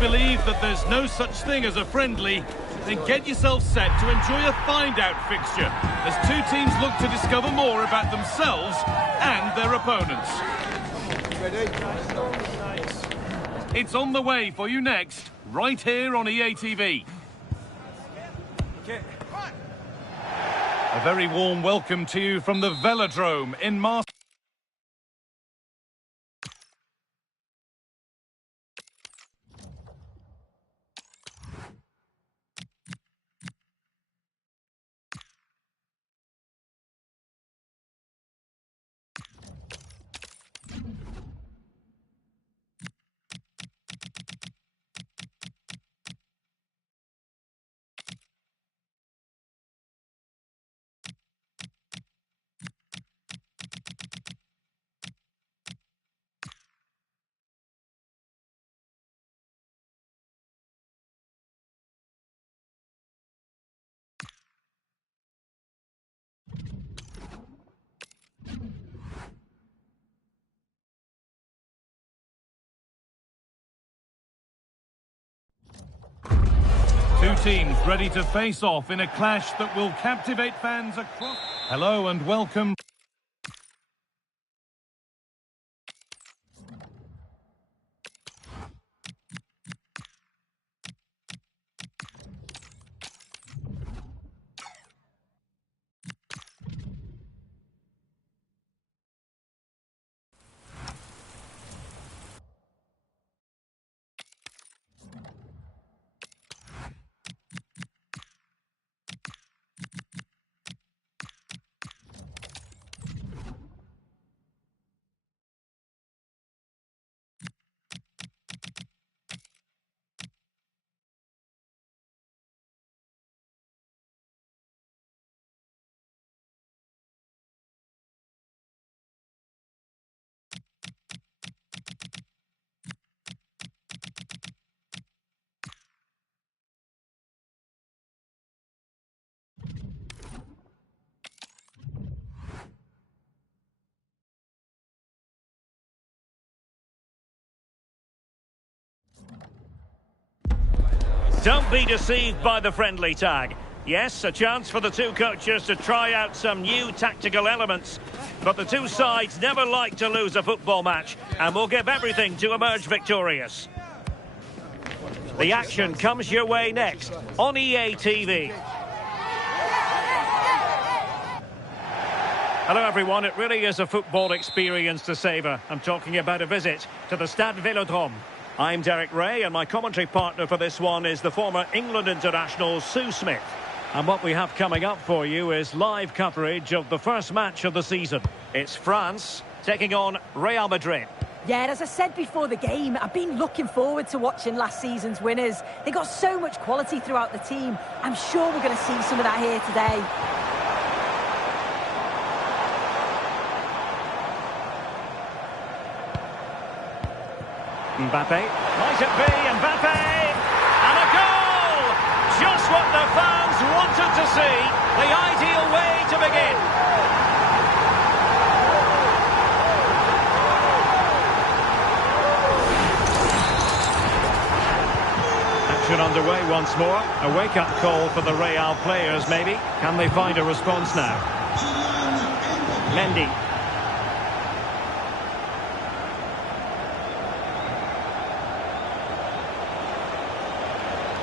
believe that there's no such thing as a friendly, then get yourself set to enjoy a find-out fixture as two teams look to discover more about themselves and their opponents. It's on the way for you next, right here on EA TV. A very warm welcome to you from the Velodrome in Marseille. Two teams ready to face off in a clash that will captivate fans across... Hello and welcome. Don't be deceived by the friendly tag. Yes, a chance for the two coaches to try out some new tactical elements. But the two sides never like to lose a football match and will give everything to emerge victorious. The action comes your way next on EA TV. Hello everyone, it really is a football experience to savour. I'm talking about a visit to the Stade Velodrome. I'm Derek Ray, and my commentary partner for this one is the former England international Sue Smith. And what we have coming up for you is live coverage of the first match of the season. It's France taking on Real Madrid. Yeah, as I said before the game, I've been looking forward to watching last season's winners. They got so much quality throughout the team. I'm sure we're going to see some of that here today. Mbappe, might it be Mbappe? And a goal! Just what the fans wanted to see. The ideal way to begin. Action underway once more. A wake-up call for the Real players, maybe. Can they find a response now? Mendy.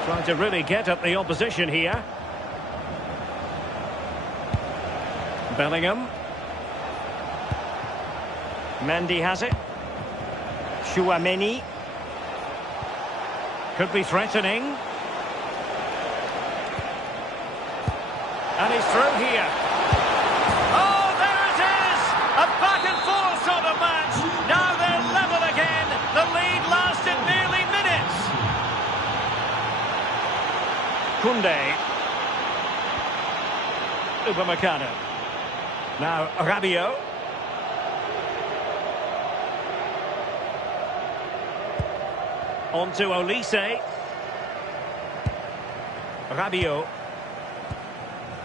Trying to really get at the opposition here. Bellingham. Mendy has it. Chouameni. Could be threatening. And he's through here. Oh, there it is! A back and forth sort of match. Now they're level again. The lead lasted nearly minutes. Koundé. Upamecano. Now Rabiot. On to Olise. Rabiot.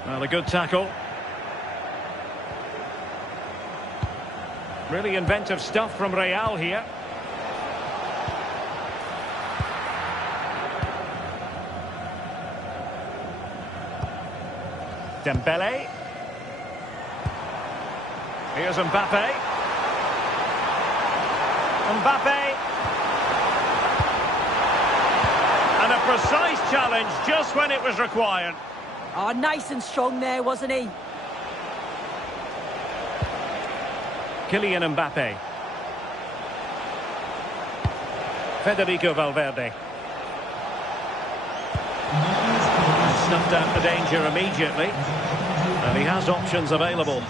Well, a good tackle. Really inventive stuff from Real here. Dembele. Here's Mbappe. Mbappe. And a precise challenge just when it was required. Oh, nice and strong there, wasn't he? Kylian Mbappe. Federico Valverde. Snuffed out the danger immediately. And he has options available.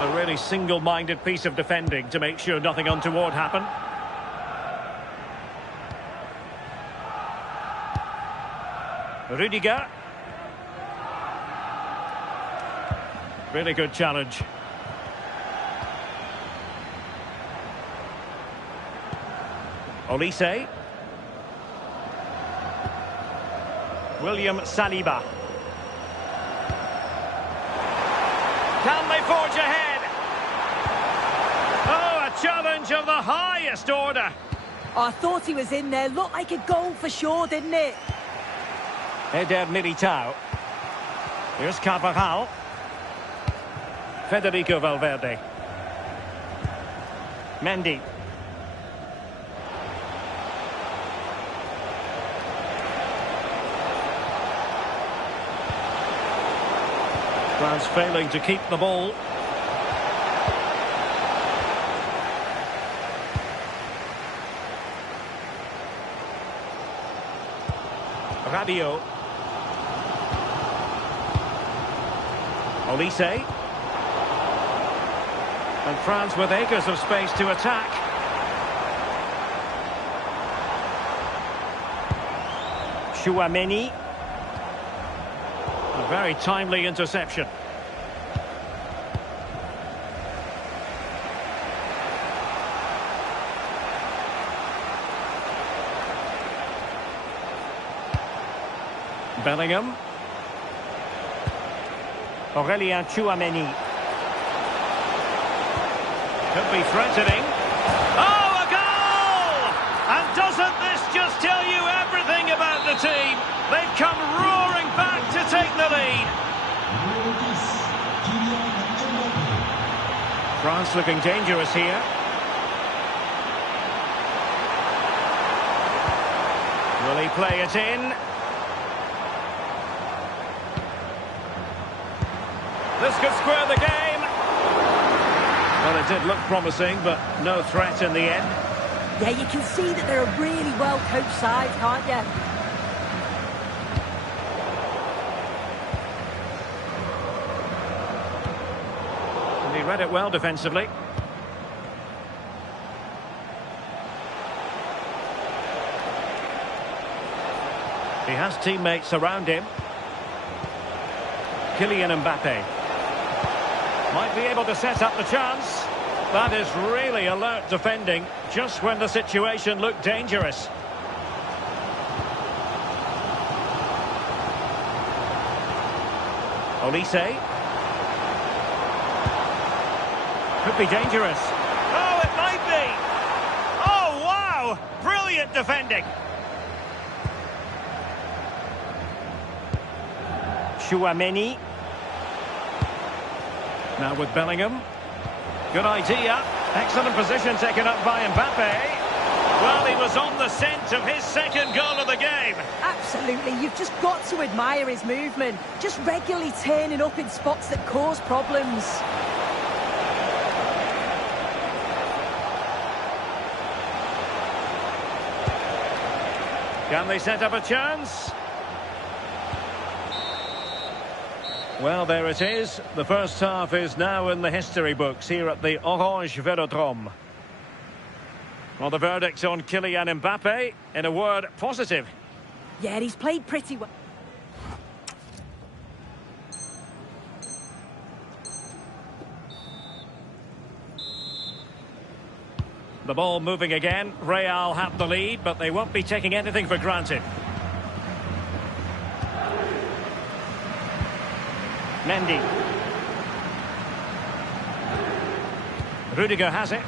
A really single-minded piece of defending to make sure nothing untoward happened. Rudiger. Really good challenge. Olise. William Saliba. Can they forge ahead? Oh, a challenge of the highest order. Oh, I thought he was in there. Looked like a goal for sure, didn't it? Eder Militao. Here's Carvajal. Federico Valverde. Mendy. France failing to keep the ball. Rabiot. Olise. And France with acres of space to attack. Chouameni. A very timely interception. Bellingham. Aurélien Chouameni. Could be threatening. Oh, a goal! And doesn't this just tell you everything about the team? They've come roaring back to take the lead. France looking dangerous here. Will he play it in? This could square the game. Well, it did look promising, but no threat in the end. Yeah, you can see that they're a really well-coached side, can't you? And he read it well defensively. He has teammates around him. Kylian Mbappe. Might be able to set up the chance. That is really alert defending, just when the situation looked dangerous. Olise. Could be dangerous. Oh, it might be! Oh, wow! Brilliant defending! Chouameni. Now with Bellingham. Good idea. Excellent position taken up by Mbappe. Well, he was on the scent of his second goal of the game. Absolutely. You've just got to admire his movement. Just regularly turning up in spots that cause problems. Can they set up a chance? Well, there it is. The first half is now in the history books here at the Orange Velodrome. Well, the verdict on Kylian Mbappe, in a word, positive. Yeah, he's played pretty well. The ball moving again. Real have the lead, but they won't be taking anything for granted. Mendy. Rudiger has it.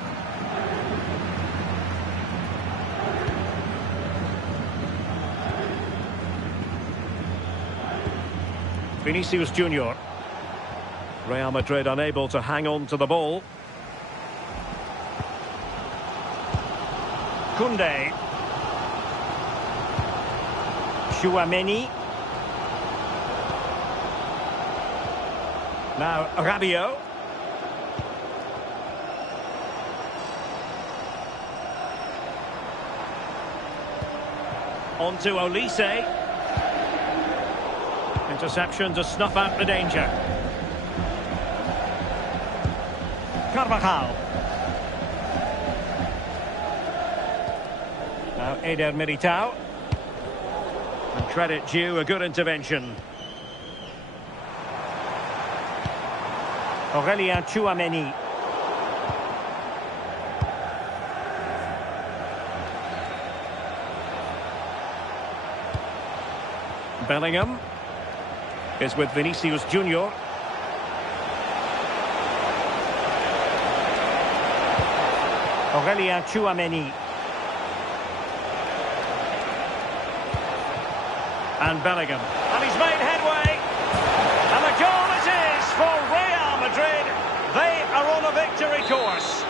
Vinicius Junior. Real Madrid unable to hang on to the ball. Koundé. Chouameni. Now Rabiot. On to Olise. Interception to snuff out the danger. Carvajal. Now Eder Militao. And credit due, a good intervention. Aurélien Chouameni. Bellingham is with Vinicius Junior. Aurélien Chouameni. And Bellingham. And he's made headway. And the goal it is for Real Madrid. They are on a victory course.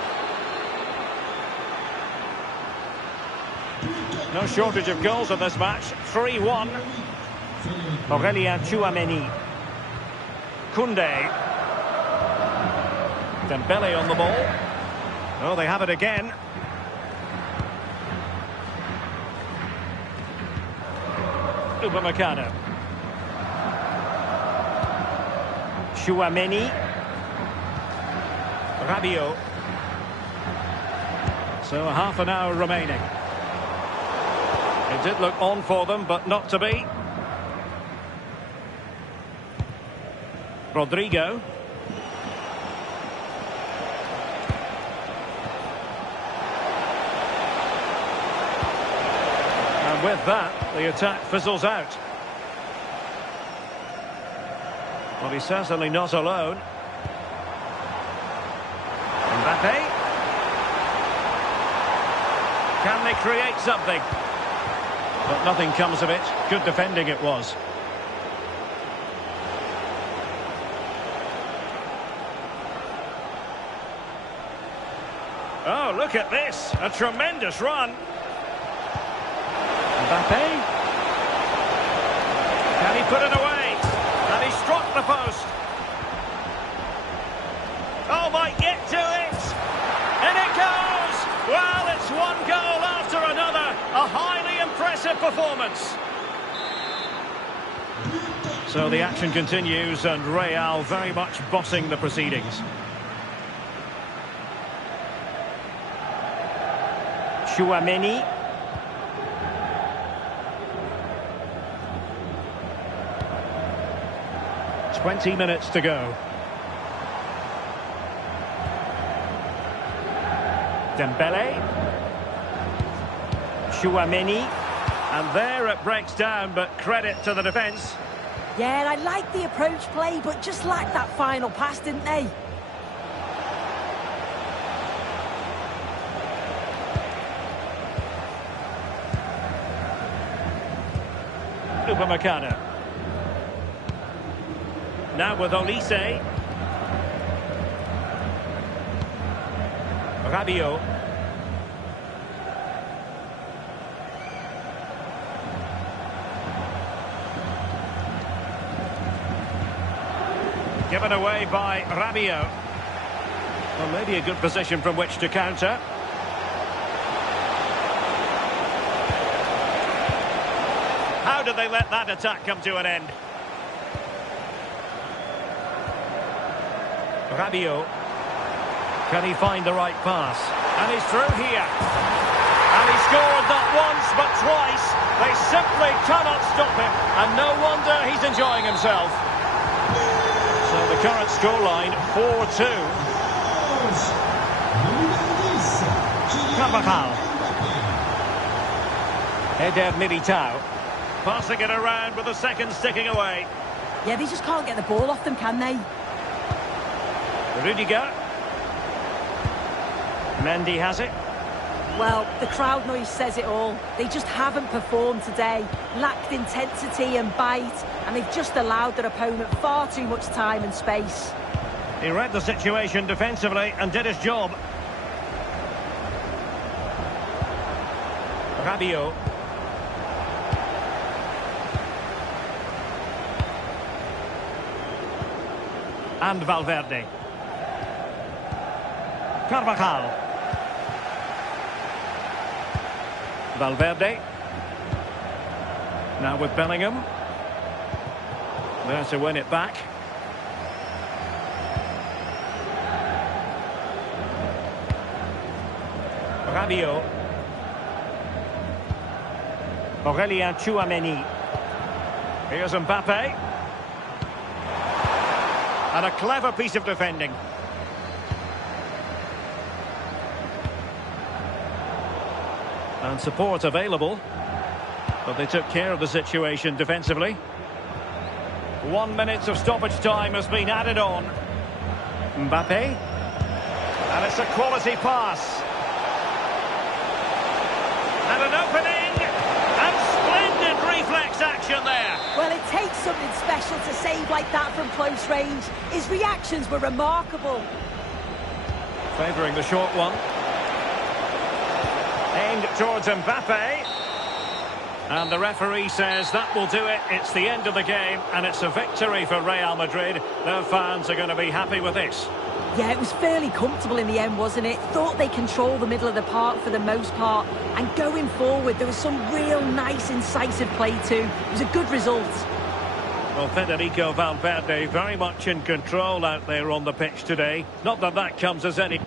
No shortage of goals in this match. 3-1. Aurélien Chouameni. Koundé. Dembele on the ball. Oh, they have it again. Upamecano. Chouameni. Rabiot. So half an hour remaining. It did look on for them, but not to be. Rodrigo. And with that, the attack fizzles out. Well, he's certainly not alone. Mbappe. Can they create something? But nothing comes of it. Good defending it was. Oh, look at this. A tremendous run. Mbappe. Can he put it away? And he struck the post. Oh, might get to it. And it goes. Well, it's one goal after another. A highly impressive performance. So the action continues and Real very much bossing the proceedings. Chouameni. Twenty minutes to go. Dembele. Chouameni. And there it breaks down, but credit to the defence. Yeah, I like the approach play, but just lacked that final pass, didn't they? Upamecano. Now with Olise. Rabiot. Given away by Rabiot. Well, maybe a good position from which to counter. How did they let that attack come to an end? Rabiot. Can he find the right pass? And he's through here. And he scored not once but twice. They simply cannot stop him. And no wonder he's enjoying himself. So the current scoreline, 4-2. Carvajal. Eder Militao. Passing it around with the second sticking away. Yeah, they just can't get the ball off them, can they? Rudiger. Mendy has it. Well, the crowd noise says it all. They just haven't performed today, lacked intensity and bite, and they've just allowed their opponent far too much time and space. He read the situation defensively and did his job. Phodio. And Valverde. Carvajal. Valverde. Now with Bellingham. There to win it back. Phodio. Aurélien Tchouameni. Here's Mbappe. And a clever piece of defending. And support available. But they took care of the situation defensively. 1 minute of stoppage time has been added on. Mbappe. And it's a quality pass. And an opening. And splendid reflex action there. Well, it takes something special to save like that from close range. His reactions were remarkable. Favouring the short one. Aimed towards Mbappe. And the referee says that will do it. It's the end of the game, and it's a victory for Real Madrid. Their fans are going to be happy with this. Yeah, it was fairly comfortable in the end, wasn't it? Thought they controlled the middle of the park for the most part. And going forward, there was some real nice, incisive play too. It was a good result. Well, Federico Valverde very much in control out there on the pitch today. Not that that comes as any...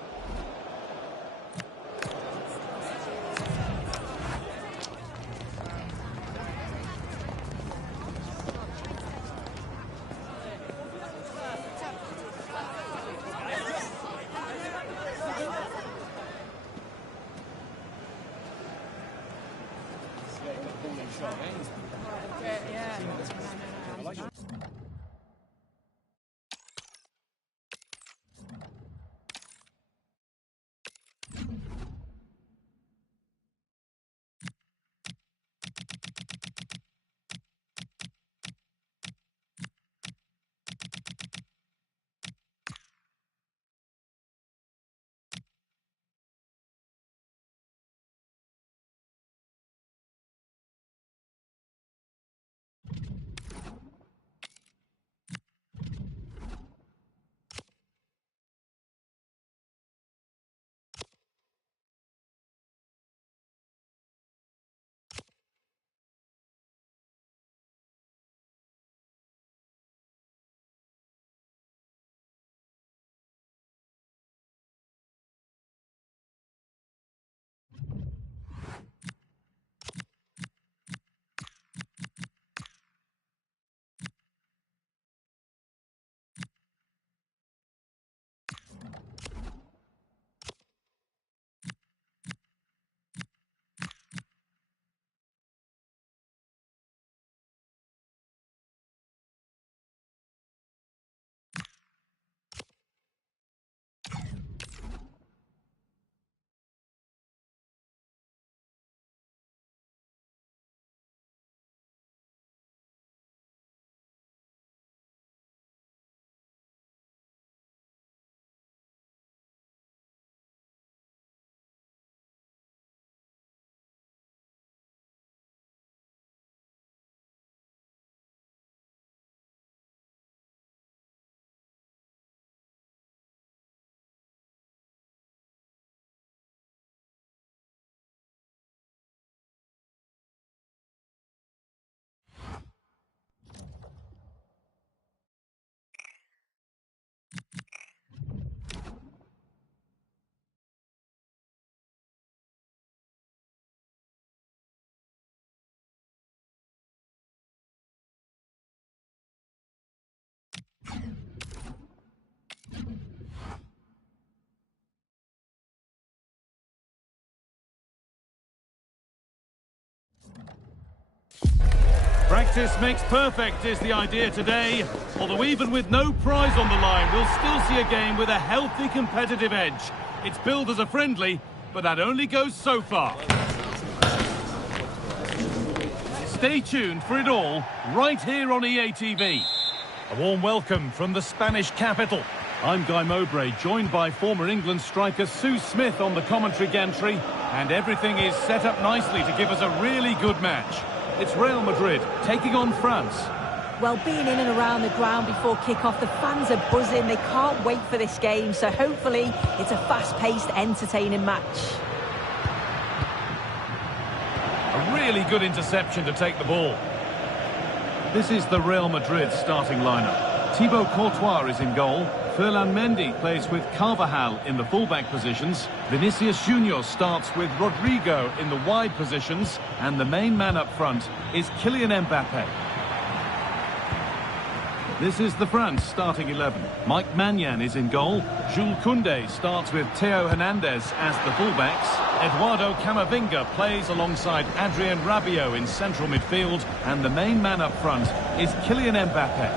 Practice makes perfect is the idea today. Although even with no prize on the line, we'll still see a game with a healthy competitive edge. It's billed as a friendly, but but that only goes so far. Stay tuned for it all, right here on EA TV. A warm welcome from the Spanish capital. I'm Guy Mowbray, joined by former England striker Sue Smith on the commentary gantry, and everything is set up nicely to give us a really good match. It's Real Madrid taking on France. Well, being in and around the ground before kick-off, the fans are buzzing. They can't wait for this game, so hopefully it's a fast-paced, entertaining match. A really good interception to take the ball. This is the Real Madrid starting lineup. Thibaut Courtois is in goal. Ferland Mendy plays with Carvajal in the fullback positions. Vinicius Junior starts with Rodrigo in the wide positions. And the main man up front is Kylian Mbappe. This is the France starting 11. Mike Maignan is in goal. Jules Koundé starts with Theo Hernandez as the fullbacks. Eduardo Camavinga plays alongside Adrien Rabiot in central midfield. And the main man up front is Kylian Mbappe.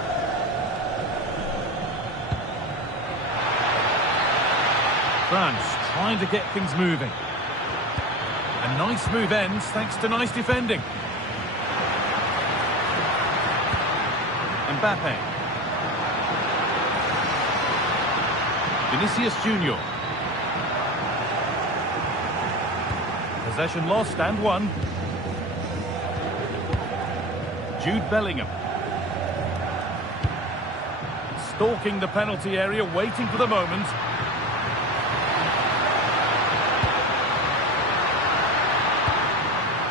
France trying to get things moving. A nice move ends thanks to nice defending. Mbappe. Vinicius Junior. Possession lost and won. Jude Bellingham. Stalking the penalty area, waiting for the moment.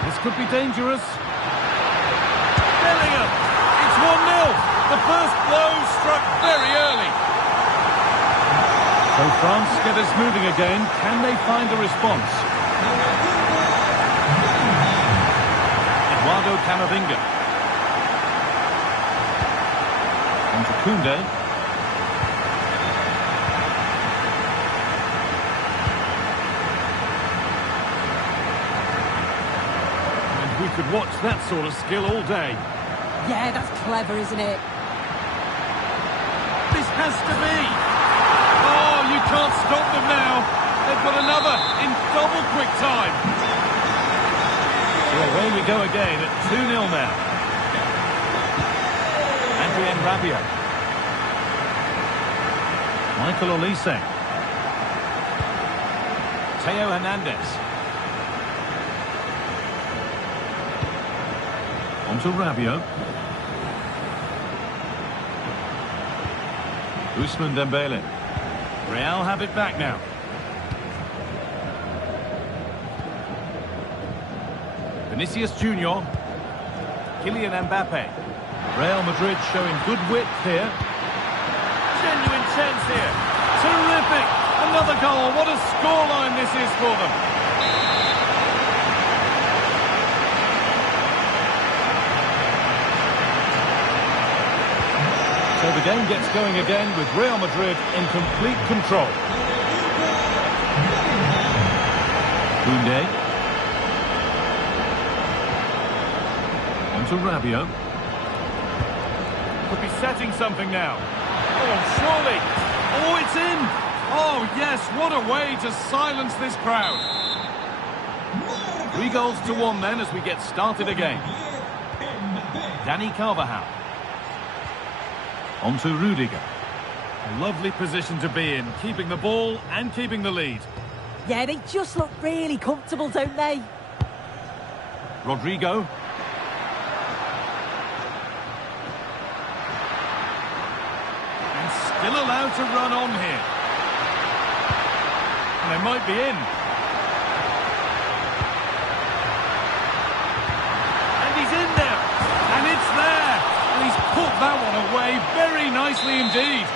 This could be dangerous. Bellingham! It's 1-0. The first blow struck very early. So France get us moving again. Can they find a response? Eduardo Camavinga. On to Koundé. We could watch that sort of skill all day. Yeah, that's clever, isn't it? This has to be. Oh, you can't stop them now. They've got another in double quick time. So away we go again at 2-0 now. Adrien Rabiot. Michael Olise. Theo Hernandez. On to Rabiot. Ousmane Dembele. Real have it back now. Vinicius Junior. Kylian Mbappe. Real Madrid showing good width here. Genuine chance here. Terrific. Another goal. What a scoreline this is for them. So the game gets going again with Real Madrid in complete control. Koundé. On to Rabiot. Could be setting something now. Oh, surely. Oh, it's in. Oh, yes, what a way to silence this crowd. 3-1 then as we get started again. Dani Carvajal. On to Rudiger. A lovely position to be in, keeping the ball and keeping the lead. Yeah, they just look really comfortable, don't they? Rodrigo. And still allowed to run on here. And they might be in. And he's in there. And it's there. And he's put that one away very nicely indeed.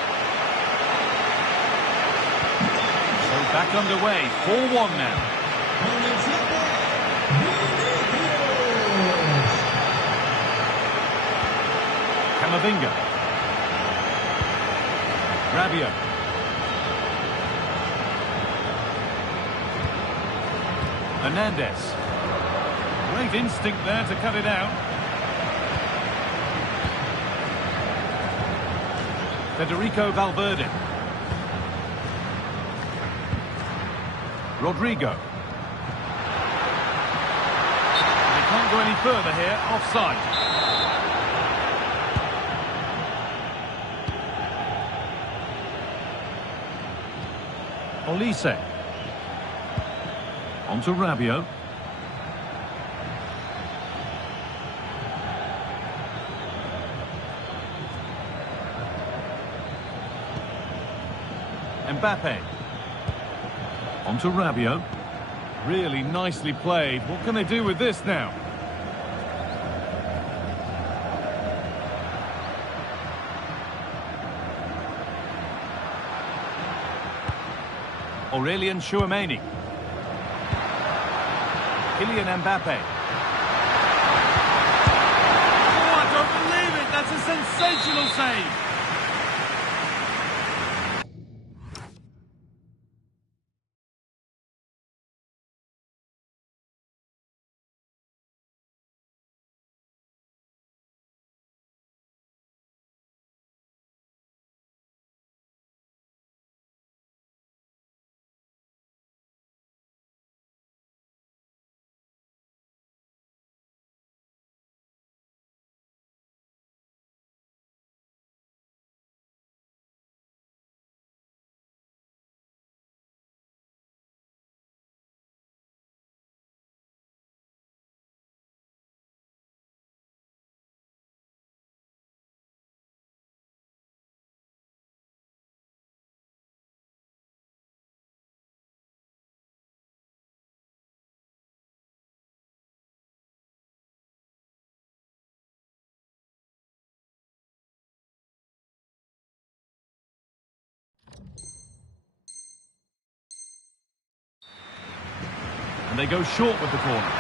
So back underway, 4-1 now. Camavinga. Rabiot. Hernandez. Great instinct there to cut it out. Federico Valverde. Rodrigo. go any further here. Offside. Olise. On to Rabiot. Mbappe. On to Rabiot. Really nicely played. What can they do with this now? Aurelien Chouameni. Kylian Mbappe. Oh, I don't believe it! That's a sensational save! And they go short with the corner.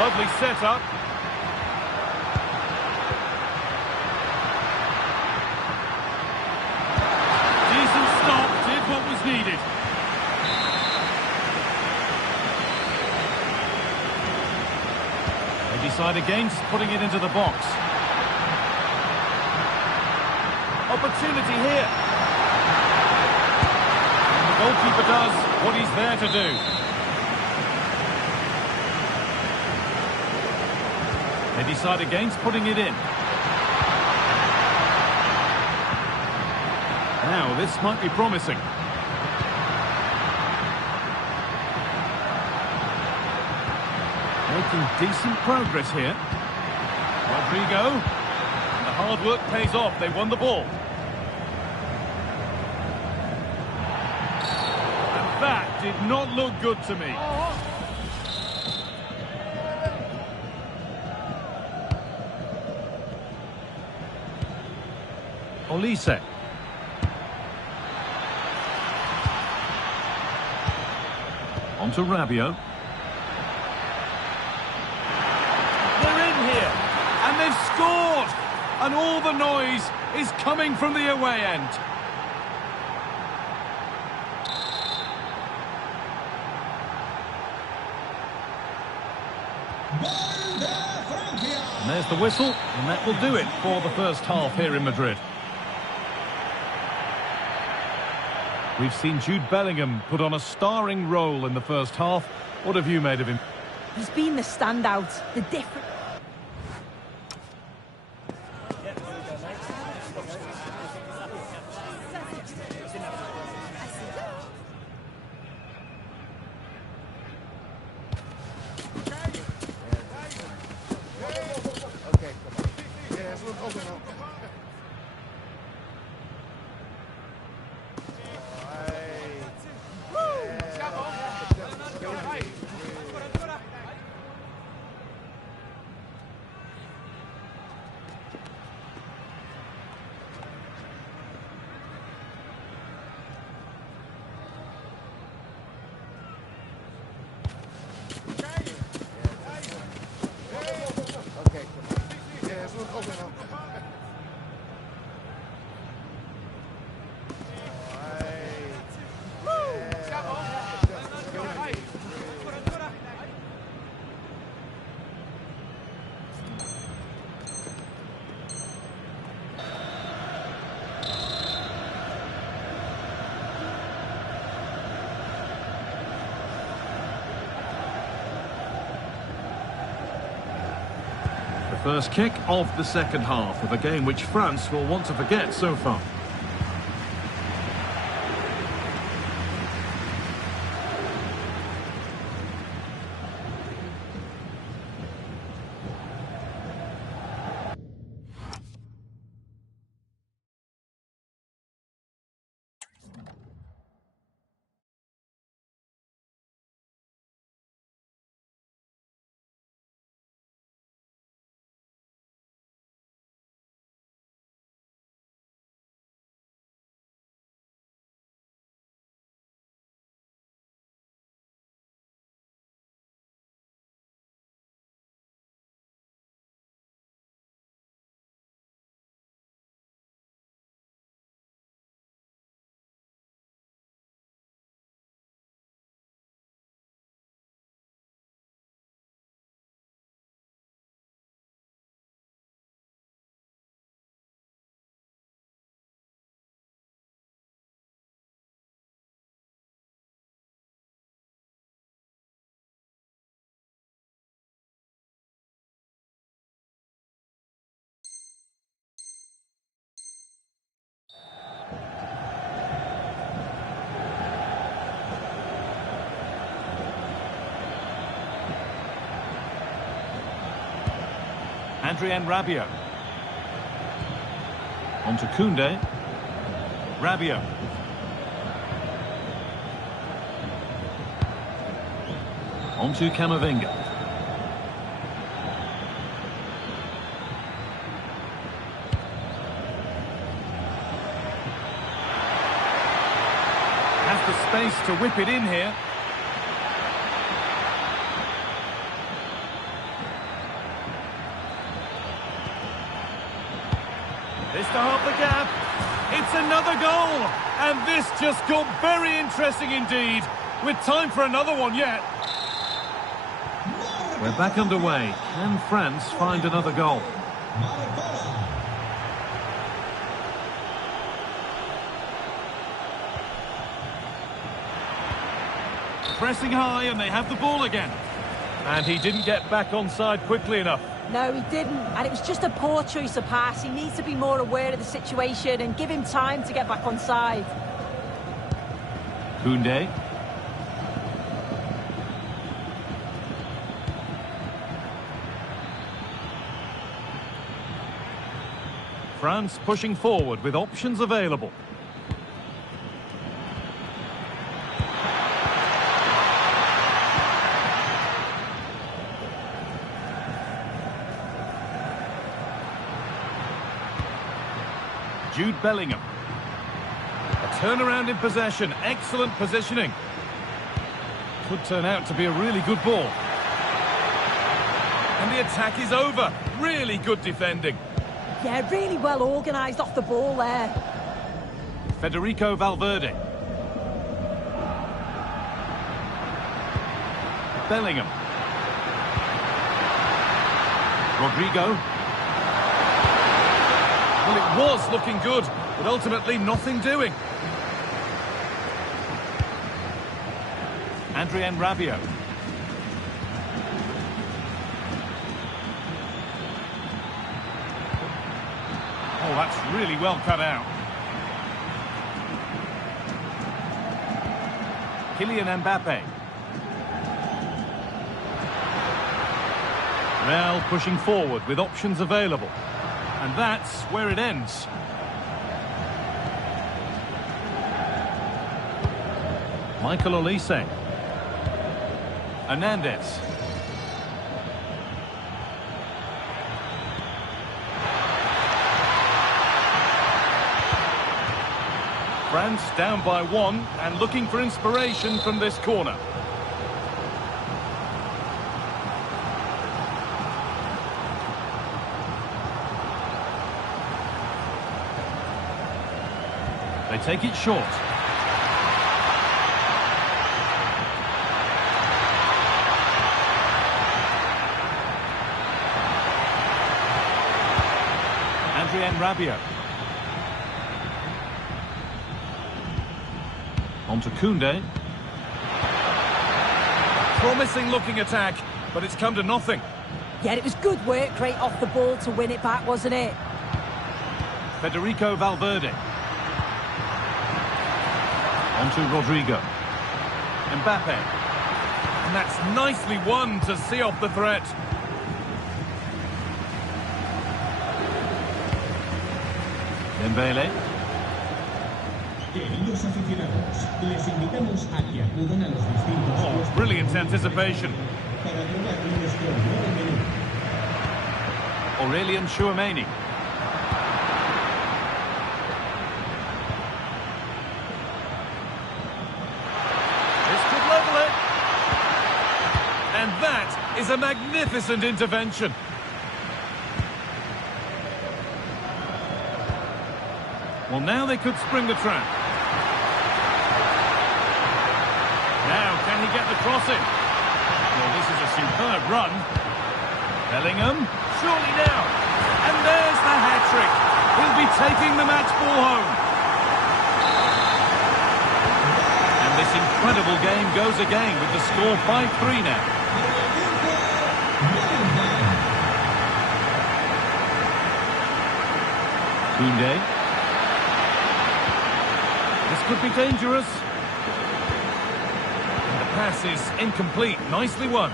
Lovely setup. Decent stop, did what was needed. They decide against putting it into the box. Opportunity here. The goalkeeper does what he's there to do. They decide against putting it in. Now, this might be promising. Making decent progress here. Rodrigo. And the hard work pays off. They won the ball. And that did not look good to me. Olise. On to Rabiot. They're in here, and they've scored! And all the noise is coming from the away end. And there's the whistle, and that will do it for the first half here in Madrid. We've seen Jude Bellingham put on a starring role in the first half. What have you made of him? He's been the standout, the different... First kick of the second half of a game which France will want to forget so far. Adrien Rabiot. On to Koundé. Rabiot. On to Camavinga. Has the space to whip it in here. This to half the gap. It's another goal. And this just got very interesting indeed. With time for another one yet. We're back underway. Can France find another goal? Pressing high and they have the ball again. And he didn't get back onside quickly enough. No, he didn't, and it was just a poor choice of pass. He needs to be more aware of the situation and give him time to get back on side. Koundé. France pushing forward with options available. Jude Bellingham. A turnaround in possession. Excellent positioning. Could turn out to be a really good ball. And the attack is over. Really good defending. Yeah, really well organised off the ball there. Federico Valverde. Bellingham. Rodrigo. Well, it was looking good, but ultimately nothing doing. Adrien Rabiot. Oh, that's really well cut out. Kylian Mbappe. Real pushing forward with options available. And that's where it ends. Michael Olise. Hernandez. France down by one and looking for inspiration from this corner. They take it short. Adrien Rabiot. On to Koundé. Promising looking attack, but it's come to nothing. Yeah, it was good work rate off the ball to win it back, wasn't it? Federico Valverde. On to Rodrigo. Mbappe. And that's nicely won to see off the threat. Dembele. Queridos aficionados, les invitamos a que acudan a los distintos Oh, brilliant anticipation. para probar nuestro nuevo menú. Aurelian Chouameni. This could level it. And that is a magnificent intervention. Well, now they could spring the trap. Now, can he get the cross in? Well, this is a superb run. Bellingham, surely now. And there's the hat-trick. He'll be taking the match ball home. And this incredible game goes again with the score 5-3 now. Koundé. This could be dangerous. And the pass is incomplete. Nicely won.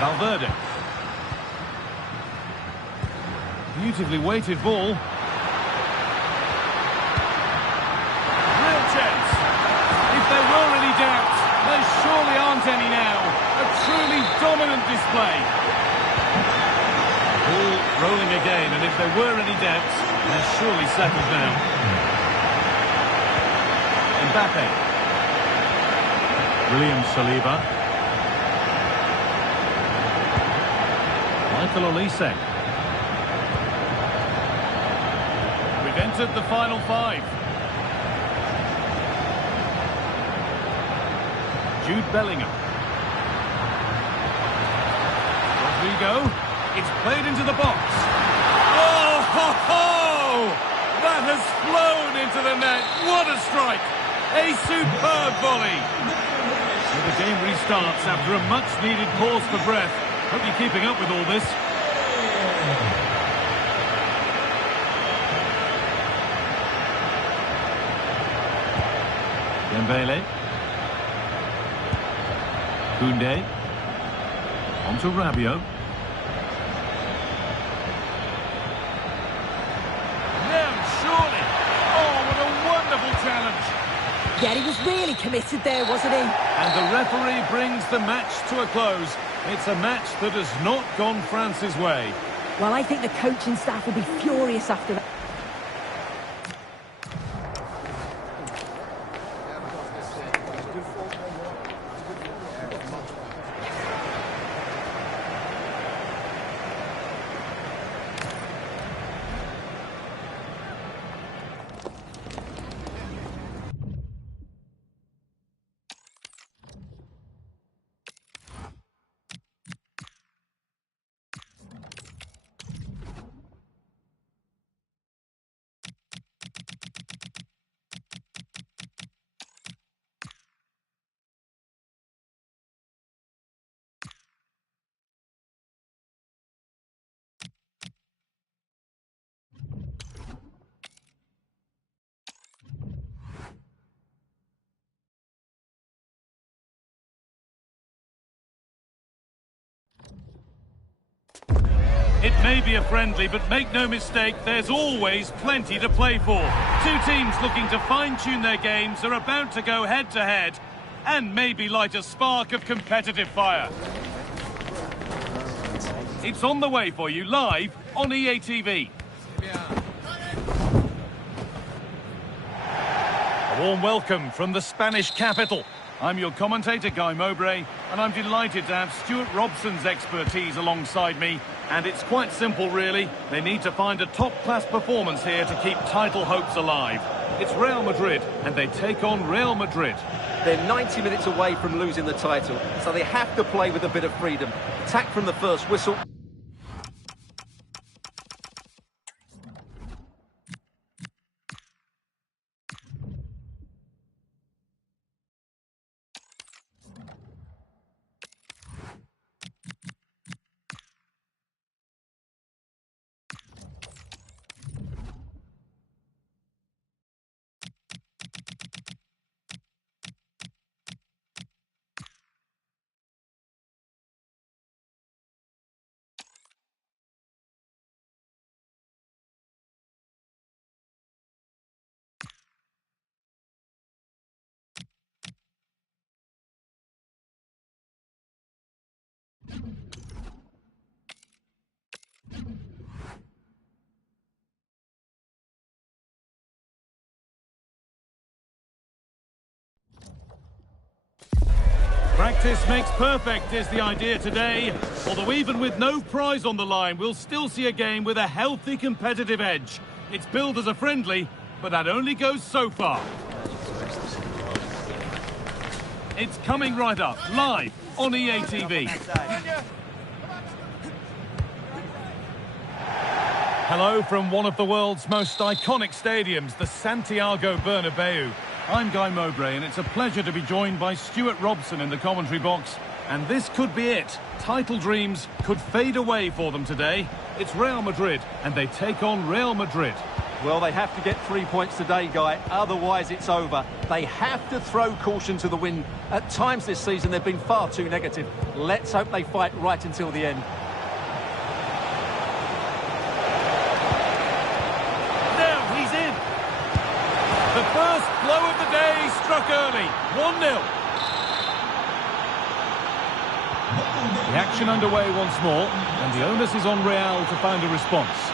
Valverde. Beautifully weighted ball. Real chance. If there were any doubts, there surely aren't any now. A truly dominant display. Ball rolling again, and if there were any doubts, they're surely settled now. Mbappe. William Saliba. Michael Olise. We've entered the final five. Jude Bellingham. Rodrigo. It's played into the box. Oh, ho, ho! That has flown into the net. What a strike! A superb volley. So the game restarts after a much-needed pause for breath. Hope you're keeping up with all this. Dembele. Koundé. On to Rabiot. Yeah, he was really committed there, wasn't he? And the referee brings the match to a close. It's a match that has not gone France's way. Well, I think the coaching staff will be furious after that. It may be a friendly, but make no mistake, there's always plenty to play for. Two teams looking to fine-tune their games are about to go head-to-head and maybe light a spark of competitive fire. It's on the way for you live on EA TV. A warm welcome from the Spanish capital. I'm your commentator, Guy Mowbray, and I'm delighted to have Stuart Robson's expertise alongside me. And it's quite simple, really. They need to find a top-class performance here to keep title hopes alive. It's Real Madrid, and they take on Real Madrid. They're 90 minutes away from losing the title, so they have to play with a bit of freedom. Attack from the first whistle. Practice makes perfect is the idea today. Although even with no prize on the line, we'll still see a game with a healthy competitive edge. It's billed as a friendly, but that only goes so far. It's coming right up, live on EA TV. Hello from one of the world's most iconic stadiums, the Santiago Bernabeu. I'm Guy Mowbray, and it's a pleasure to be joined by Stuart Robson in the commentary box. And this could be it. Title dreams could fade away for them today. It's Real Madrid, and they take on Real Madrid. Well, they have to get 3 points today, Guy, otherwise it's over. They have to throw caution to the wind. At times this season they've been far too negative. Let's hope they fight right until the end. Now he's in. The first blow of the day struck early. 1-0. The action underway once more, and the onus is on Real to find a response.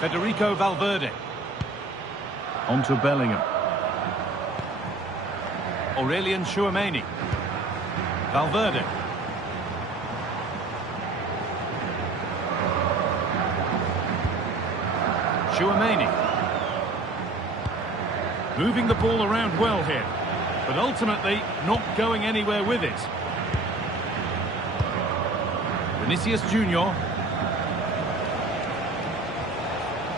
Federico Valverde. On to Bellingham. Aurelien Tchouameni. Valverde. Tchouameni. Moving the ball around well here, but ultimately not going anywhere with it. Vinicius Junior.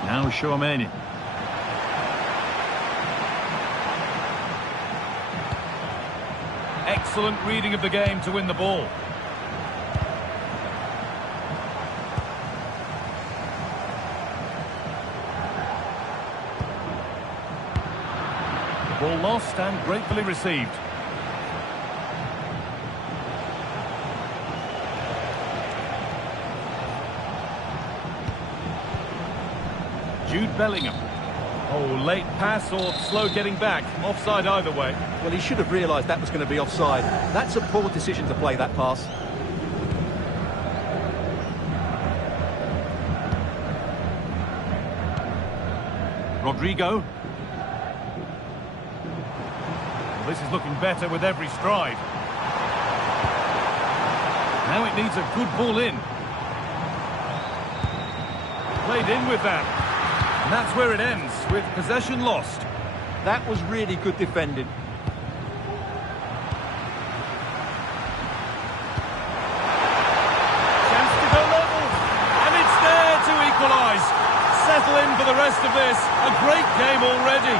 Now Tchouameni. Excellent reading of the game to win the ball. The ball lost and gratefully received. Jude Bellingham. Oh, late pass or slow getting back. Offside either way. Well, he should have realised that was going to be offside. That's a poor decision to play that pass. Rodrigo. Well, this is looking better with every stride. Now it needs a good ball in. Played in with that. And that's where it ends, with possession lost. That was really good defending. Chance to go level. And it's there to equalise. Settle in for the rest of this. A great game already.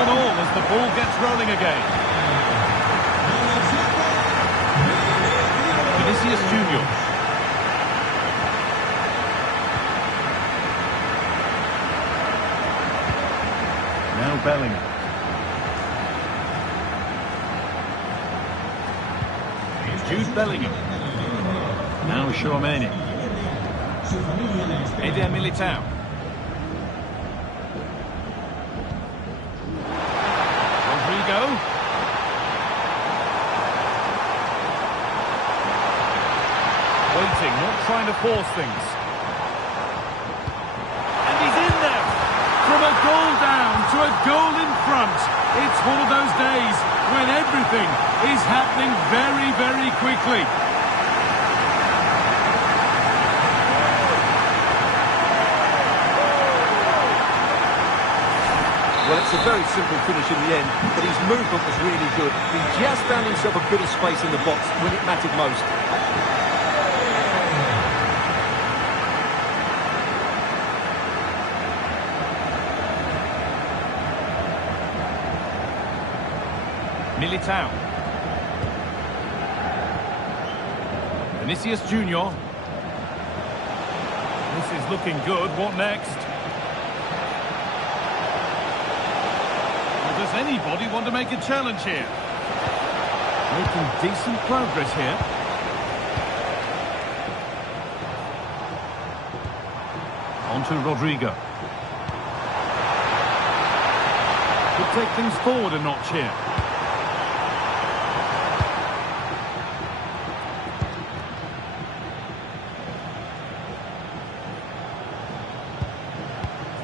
As the ball gets rolling again. Vinicius Junior. Now Bellingham. Jude Bellingham. Now Tchouameni. Eder Militao. Waiting, not trying to force things. And he's in there! From a goal down to a goal in front. It's one of those days when everything is happening very, very quickly. Well, it's a very simple finish in the end, but his movement was really good. He just found himself a bit of space in the box when it mattered most. Militao. Vinicius Junior. This is looking good. What next? Well, does anybody want to make a challenge here? Making decent progress here. On to Rodrigo. Could take things forward a notch here.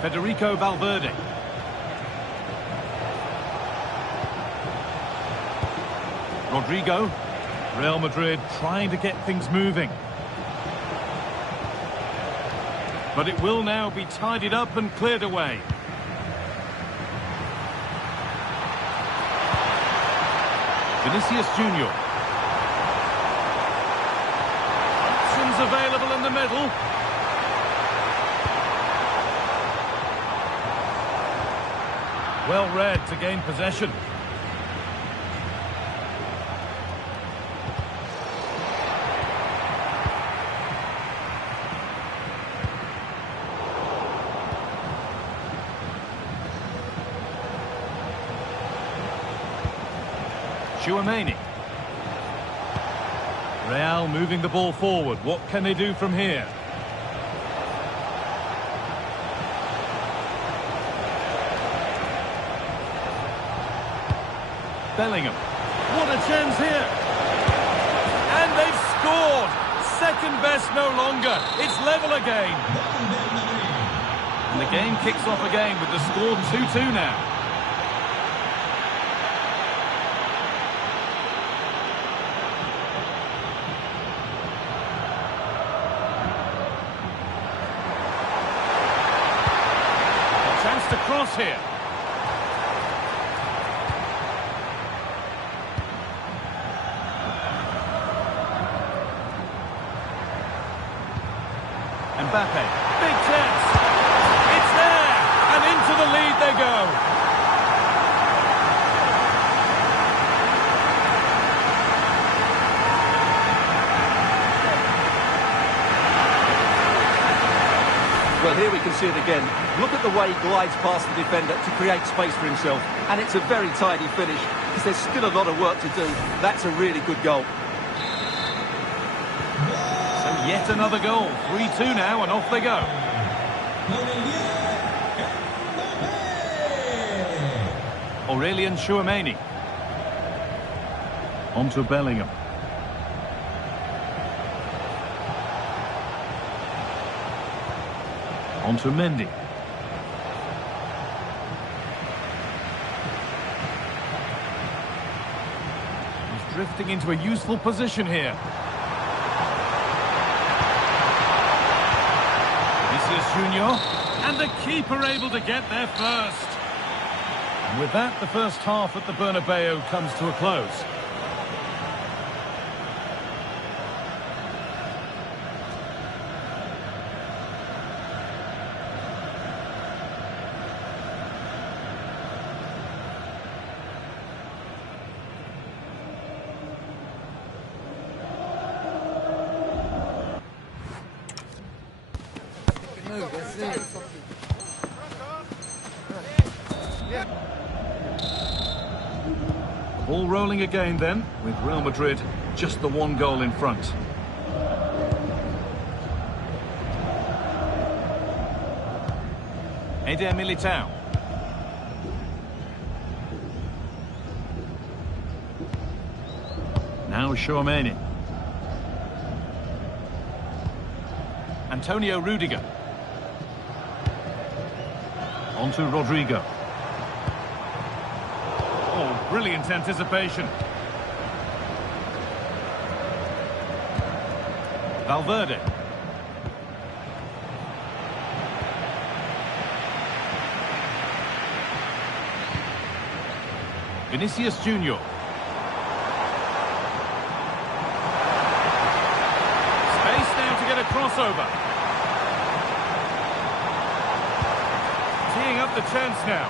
Federico Valverde. Rodrigo. Real Madrid trying to get things moving. But it will now be tidied up and cleared away. Vinicius Junior. Options available in the middle. Well read to gain possession. Tchouaméni. Real moving the ball forward. What can they do from here? Bellingham. What a chance here. And they've scored. Second best no longer. It's level again. And the game kicks off again with the score 2-2 now. Chance to cross here. Mbappe, big chance. It's there, and into the lead they go. Well, here we can see it again. Look at the way he glides past the defender to create space for himself. And it's a very tidy finish, because there's still a lot of work to do. That's a really good goal. So yet another goal. 3-2 now, and off they go. Aurelien Tchouaméni. On to Bellingham. On to Mendy. He's drifting into a useful position here. Vinicius Junior. And the keeper able to get there first. And with that, the first half at the Bernabeu comes to a close. Ball rolling again then, with Real Madrid just the one goal in front. Eder Militao. Now Tchouaméni. Antonio Rudiger. On to Rodrigo. Oh, brilliant anticipation. Valverde. Vinicius Junior. Space now to get a crossover. Teeing up the chance now.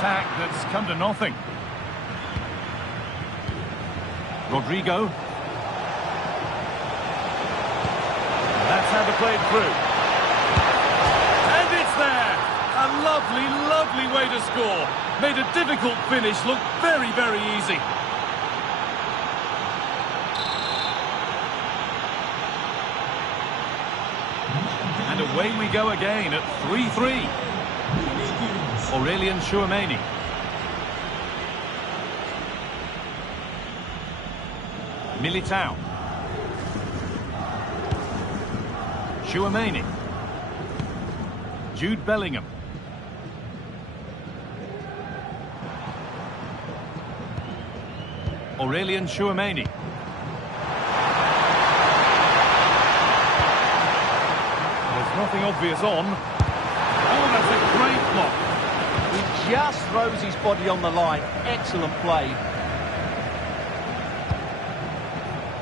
attack that's come to nothing. Rodrigo. That's how they played through. And it's there! A lovely, lovely way to score. Made a difficult finish look very, very easy. And away we go again at 3-3. Aurelien Chouameni. Militao. Chouameni. Jude Bellingham. Aurelien Chouameni. There's nothing obvious on. Oh, that's a great block. He just throws his body on the line. Excellent play.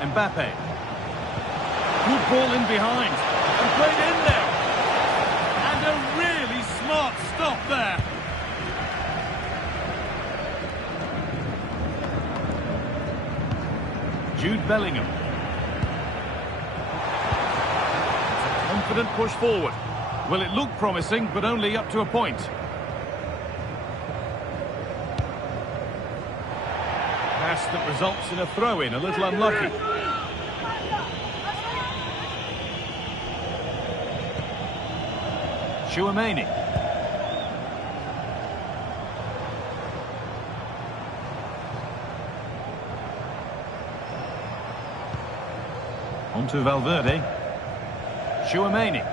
Mbappe. Good ball in behind. And played in there. And a really smart stop there. Jude Bellingham. It's a confident push forward. Well, it looked promising, but only up to a point. Pass that results in a throw-in, a little unlucky. Chouameni. On to Valverde. Chouameni.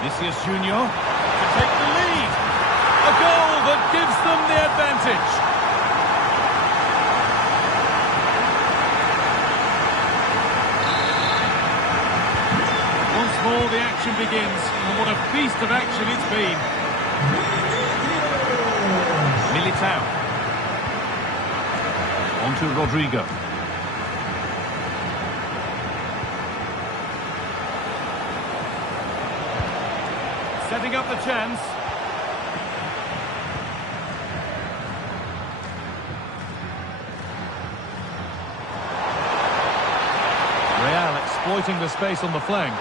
Vinicius Junior to take the lead. A goal that gives them the advantage. Once more the action begins, and what a feast of action it's been. Militao. On to Rodrigo. Setting up the chance. Real exploiting the space on the flank.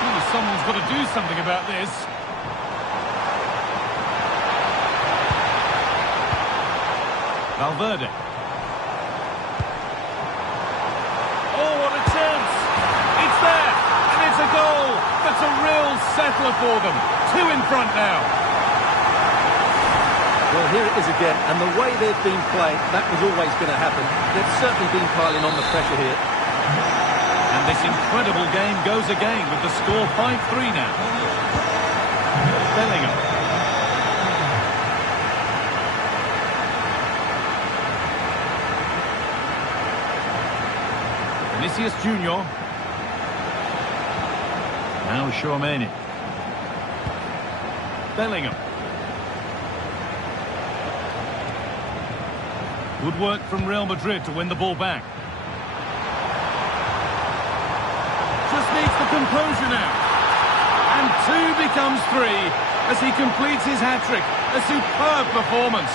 Surely someone's got to do something about this. Valverde. Oh, what a chance! It's there, and it's a goal. That's a real settler for them. 2 in front now. Well, here it is again, and the way they've been playing, that was always going to happen. They've certainly been piling on the pressure here. And this incredible game goes again with the score 5-3 now. Bellingham. Vinicius Junior. Now Chouameni. Bellingham. Good work from Real Madrid to win the ball back. Just needs the composure now. And 2 becomes 3 as he completes his hat-trick. A superb performance.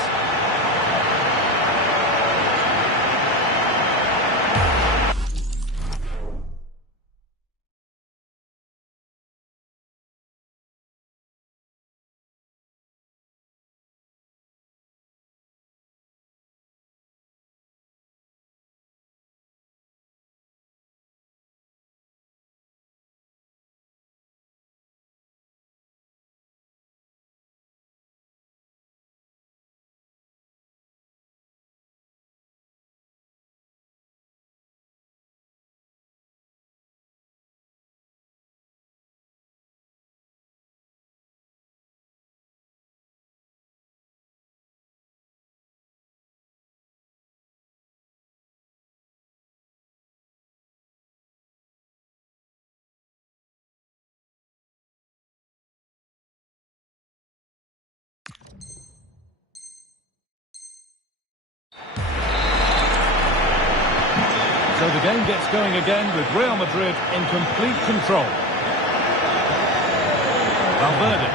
So the game gets going again with Real Madrid in complete control. Valverde.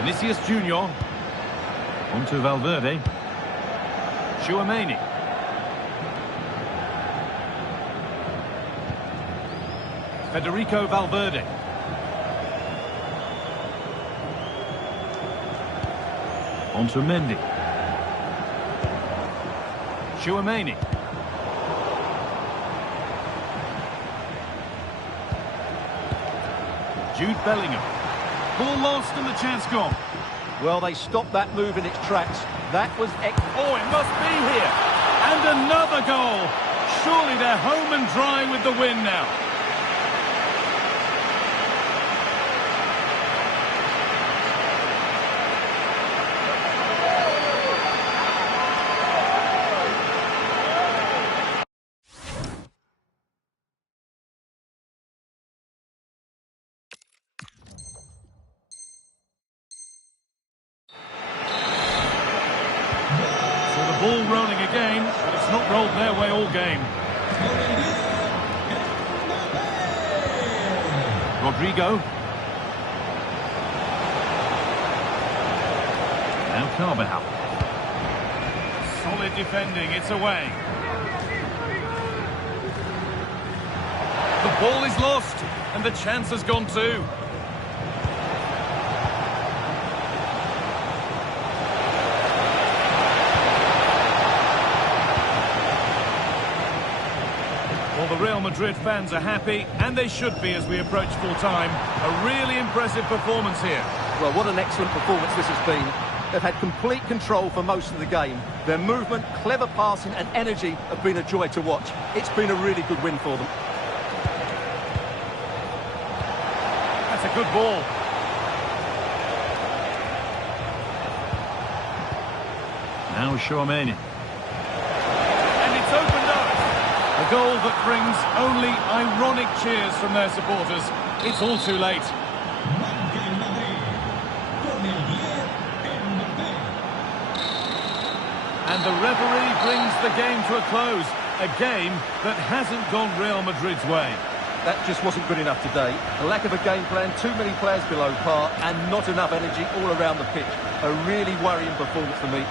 Vinicius Junior. On to Valverde. Tchouaméni. Federico Valverde. On to Mendy. Tchouaméni. Jude Bellingham. Ball lost and the chance gone. Well, they stopped that move in its tracks. That was... Oh, it must be here. And another goal. Surely they're home and dry with the win now. Ball rolling again, but it's not rolled their way all game. Rodrigo. Now Carvajal. Solid defending, it's away. The ball is lost, and the chance has gone too. Well, the Real Madrid fans are happy, and they should be as we approach full time. A really impressive performance here. Well, what an excellent performance this has been. They've had complete control for most of the game. Their movement, clever passing and energy have been a joy to watch. It's been a really good win for them. That's a good ball. Now Tchouaméni. And it's opened up. A goal that brings only ironic cheers from their supporters. It's all too late. And the referee brings the game to a close. A game that hasn't gone Real Madrid's way. That just wasn't good enough today. A lack of a game plan, too many players below par, and not enough energy all around the pitch. A really worrying performance for me.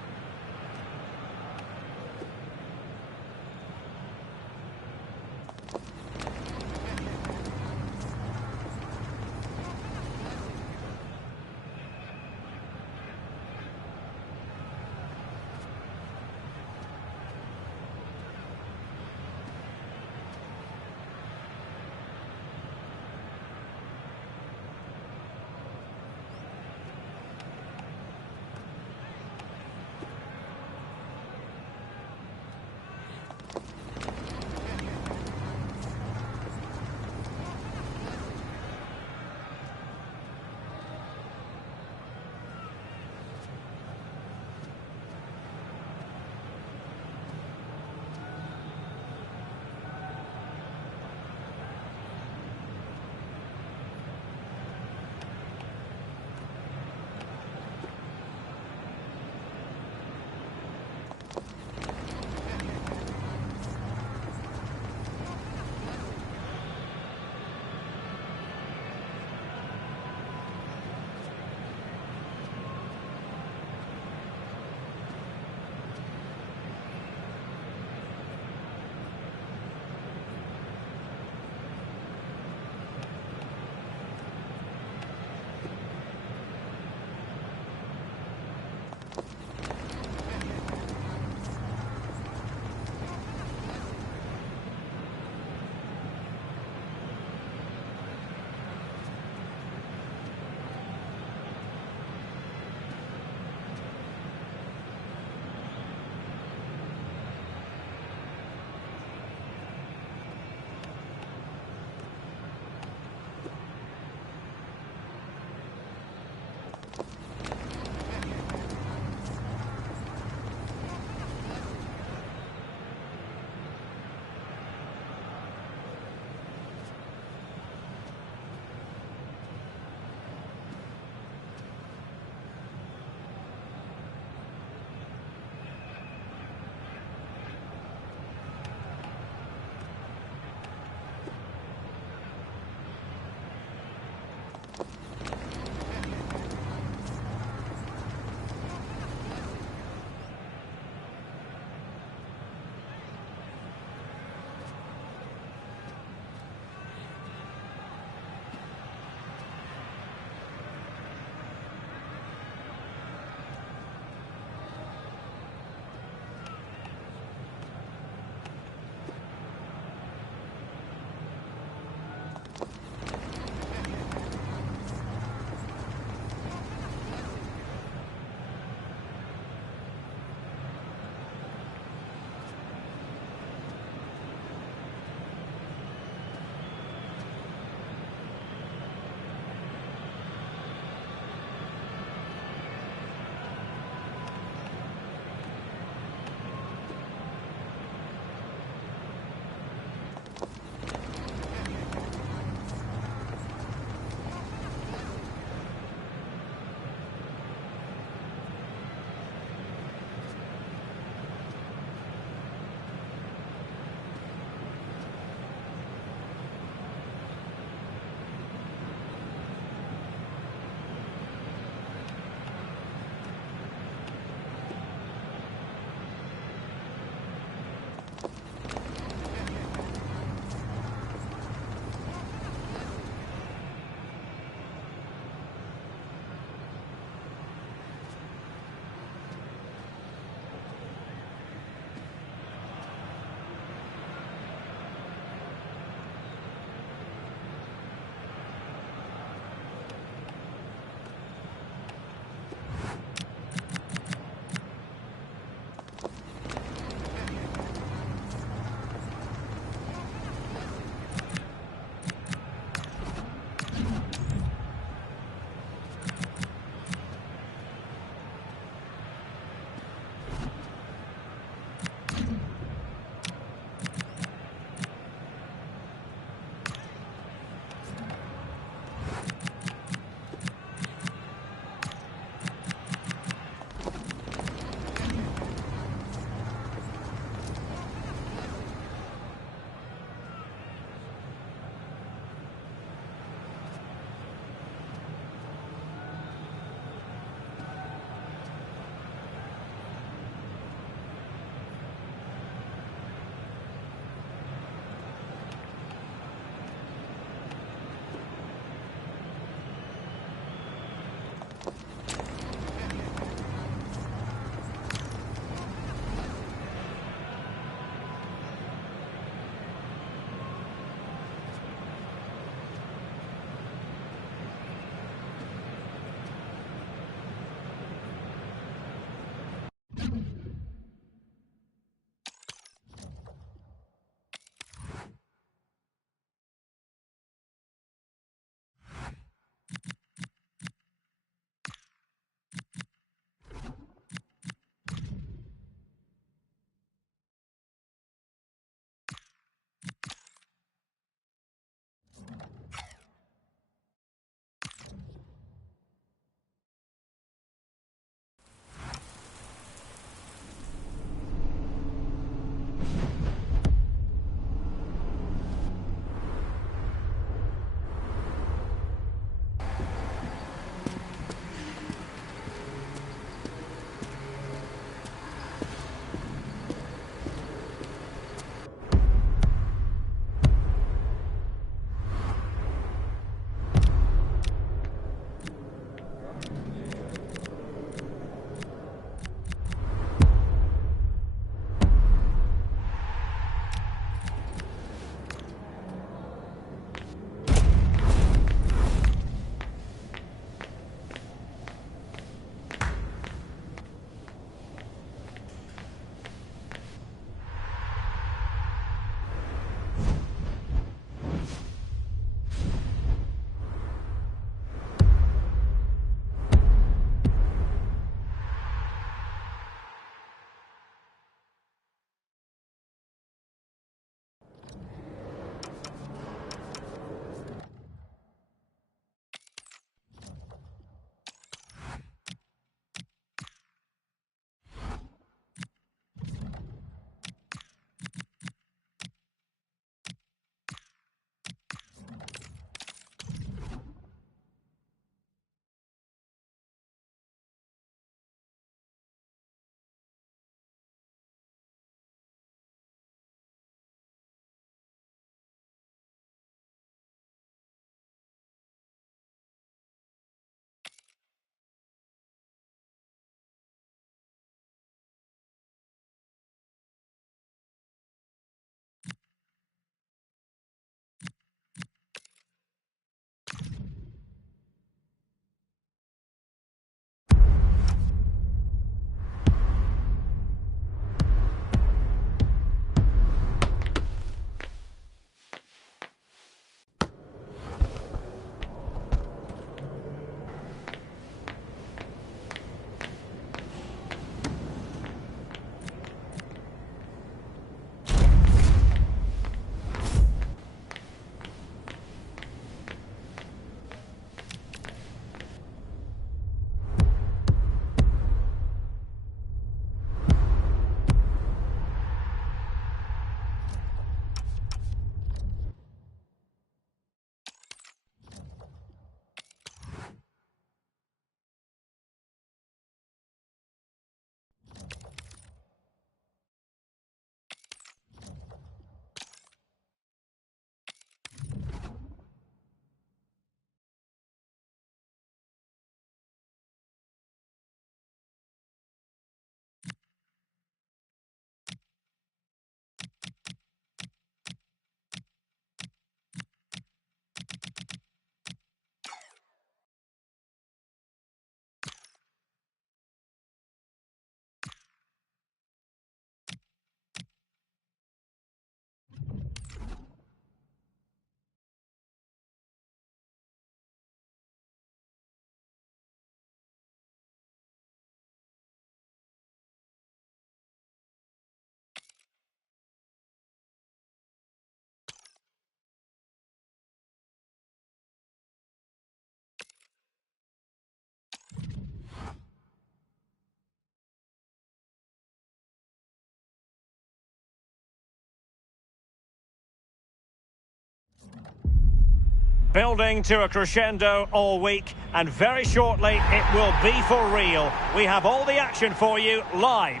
Building to a crescendo all week, and very shortly it will be for real. We have all the action for you live.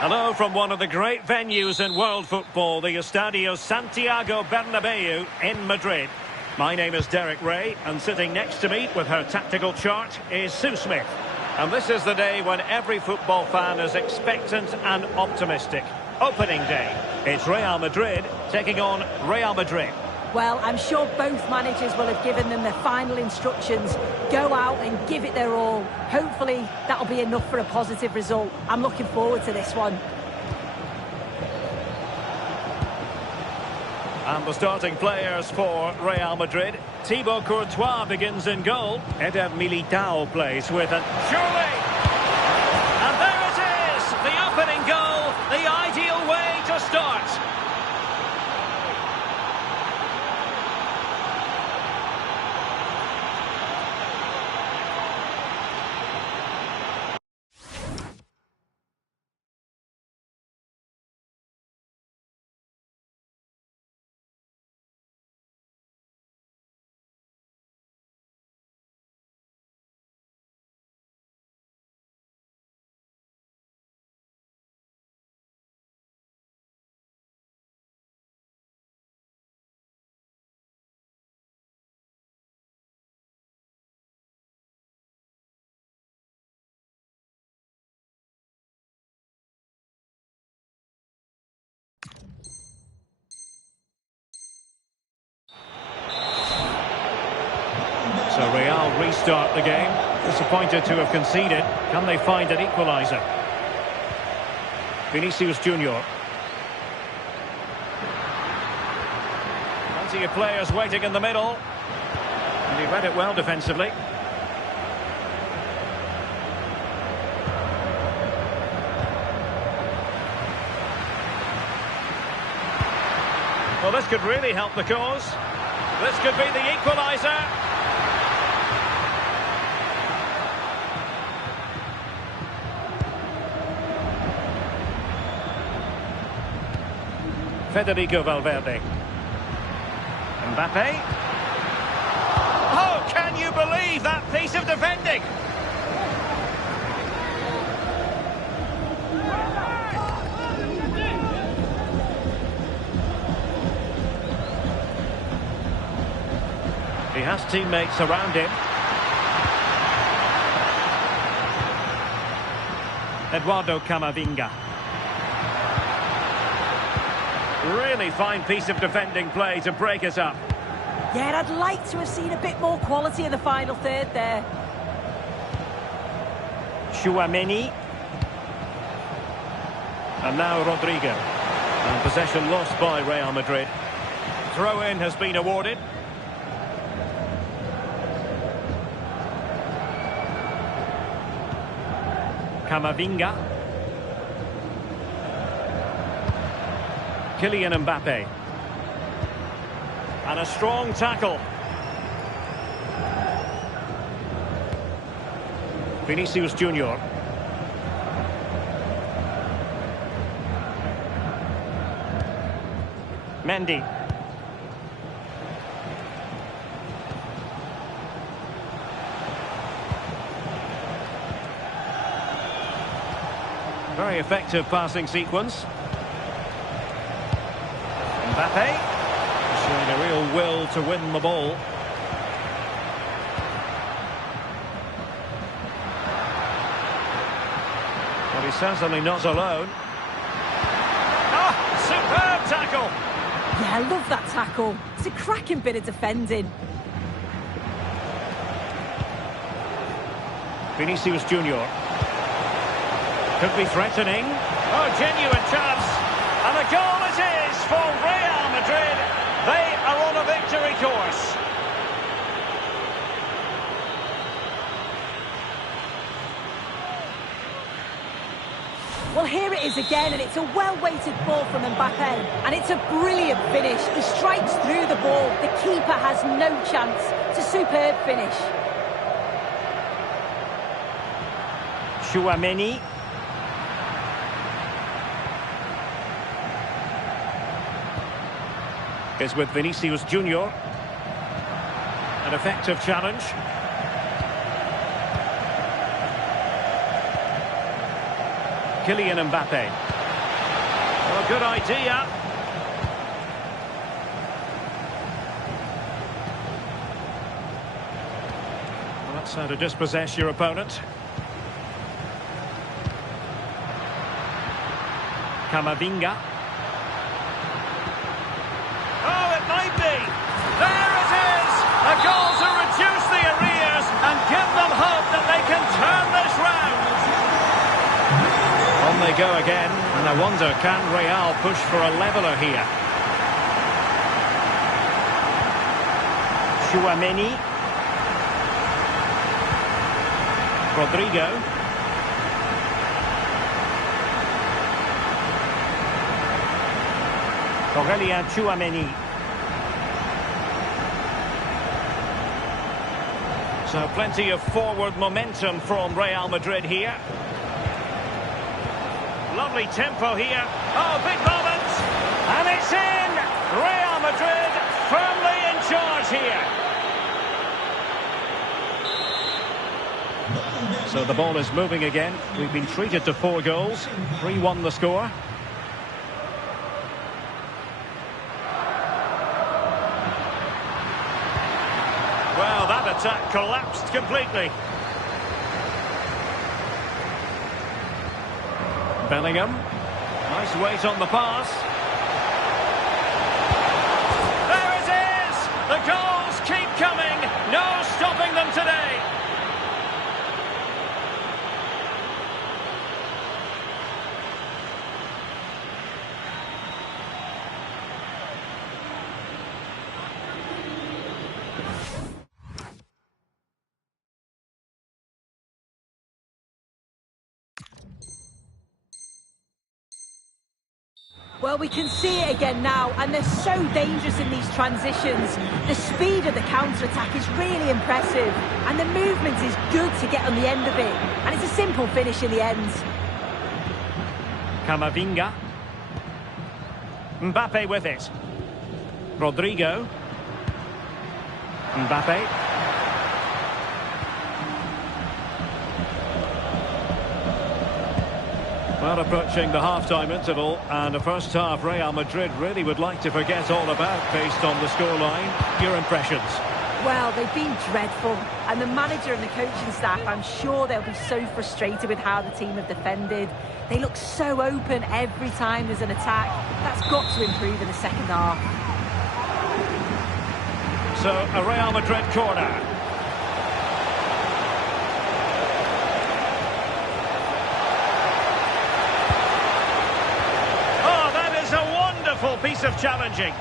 Hello from one of the great venues in world football, the Estadio Santiago Bernabeu in Madrid. My name is Derek Ray, and sitting next to me with her tactical chart is Sue Smith. And this is the day when every football fan is expectant and optimistic. Opening day. It's Real Madrid taking on Real Madrid. Well, I'm sure both managers will have given them their final instructions. Go out and give it their all. Hopefully, that'll be enough for a positive result. I'm looking forward to this one. And the starting players for Real Madrid. Thibaut Courtois begins in goal. Eder Militao plays with it. Surely! And there it is! The opening goal, the ideal way to start. So Real restart the game. Disappointed to have conceded. Can they find an equaliser? Vinicius Junior. Plenty of players waiting in the middle. And he read it well defensively. Well, this could really help the cause. This could be the equaliser. Federico Valverde. Mbappe. Oh, can you believe that piece of defending? He has teammates around him. Eduardo Camavinga. Really fine piece of defending play to break us up. Yeah, I'd like to have seen a bit more quality in the final third there. Tchouaméni. And now Rodrigo. And possession lost by Real Madrid. Throw-in has been awarded. Camavinga. Kylian Mbappe. And a strong tackle. Vinicius Junior. Mendy. Very effective passing sequence. Mbappe, showing a real will to win the ball. But he's certainly not alone. Ah, superb tackle! Yeah, I love that tackle. It's a cracking bit of defending. Vinicius Junior. Could be threatening. Oh, genuine chance. And a goal it is for Real Madrid. They are on a victory course. Well, here it is again, and it's a well-weighted ball from Mbappe. And it's a brilliant finish. He strikes through the ball. The keeper has no chance. It's a superb finish. Tchouaméni. is with Vinicius Junior. An effective challenge. Kylian Mbappe. Well, good idea. Well, that's how to dispossess your opponent. Camavinga. Oh, it might be. There it is. A goal to reduce the arrears and give them hope that they can turn this round. On they go again, and I wonder, can Real push for a leveller here? Tchouaméni. Rodrigo. Tchouaméni. So plenty of forward momentum from Real Madrid here. Lovely tempo here. Oh, big moment. And it's in. Real Madrid firmly in charge here. So the ball is moving again. We've been treated to 4 goals. 3-1 the score. Well, that attack collapsed completely. Bellingham. Nice weight on the pass. There it is! The goals keep coming. No stopping them today. Well, we can see it again now, and they're so dangerous in these transitions. The speed of the counter-attack is really impressive, and the movement is good to get on the end of it. And it's a simple finish in the end. Camavinga. Mbappe with it. Rodrigo. Mbappe. Well, approaching the half-time interval, and the first half Real Madrid really would like to forget all about based on the scoreline. Your impressions? Well, they've been dreadful, and the manager and the coaching staff, I'm sure they'll be so frustrated with how the team have defended. They look so open every time there's an attack. That's got to improve in the second half. So, a Real Madrid corner. Piece of challenging.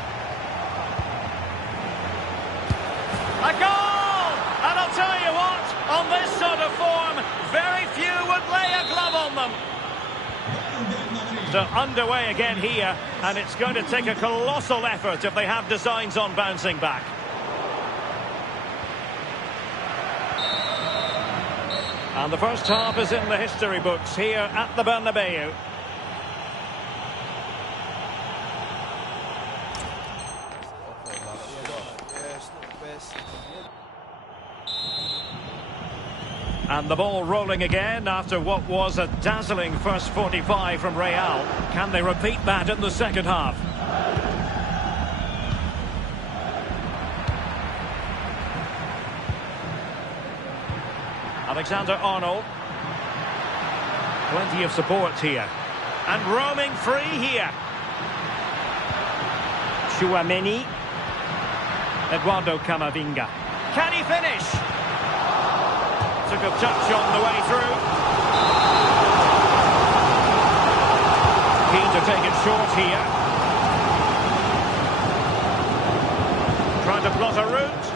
A goal! And I'll tell you what, on this sort of form, very few would lay a glove on them. So underway again here, and it's going to take a colossal effort if they have designs on bouncing back. And the first half is in the history books here at the Bernabeu. And the ball rolling again after what was a dazzling first 45 from Real. Can they repeat that in the second half? Alexander-Arnold. Plenty of support here. And roaming free here. Tchouaméni. Eduardo Camavinga. Can he finish? Took a touch on the way through. Keen to take it short here. Trying to plot a route.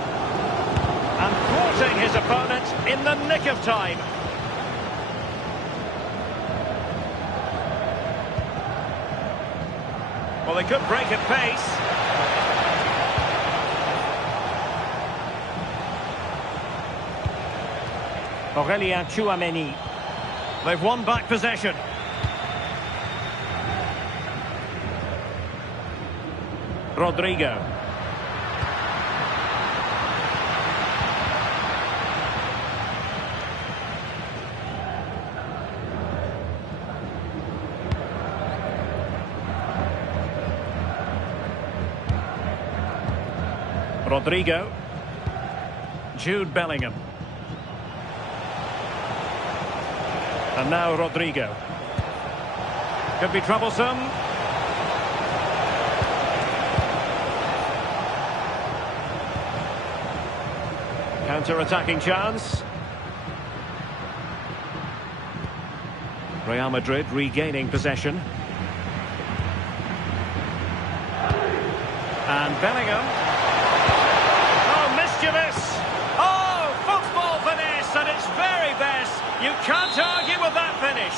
And thwarting his opponent in the nick of time. Well, they could break at pace. Tchouaméni. They've won back possession. Rodrigo. Rodrigo. Jude Bellingham. And now Rodrigo. Could be troublesome. Counter-attacking chance. Real Madrid regaining possession. And Bellingham. Oh, mischievous! Oh, football finesse at its very best. You can't argue with that finish.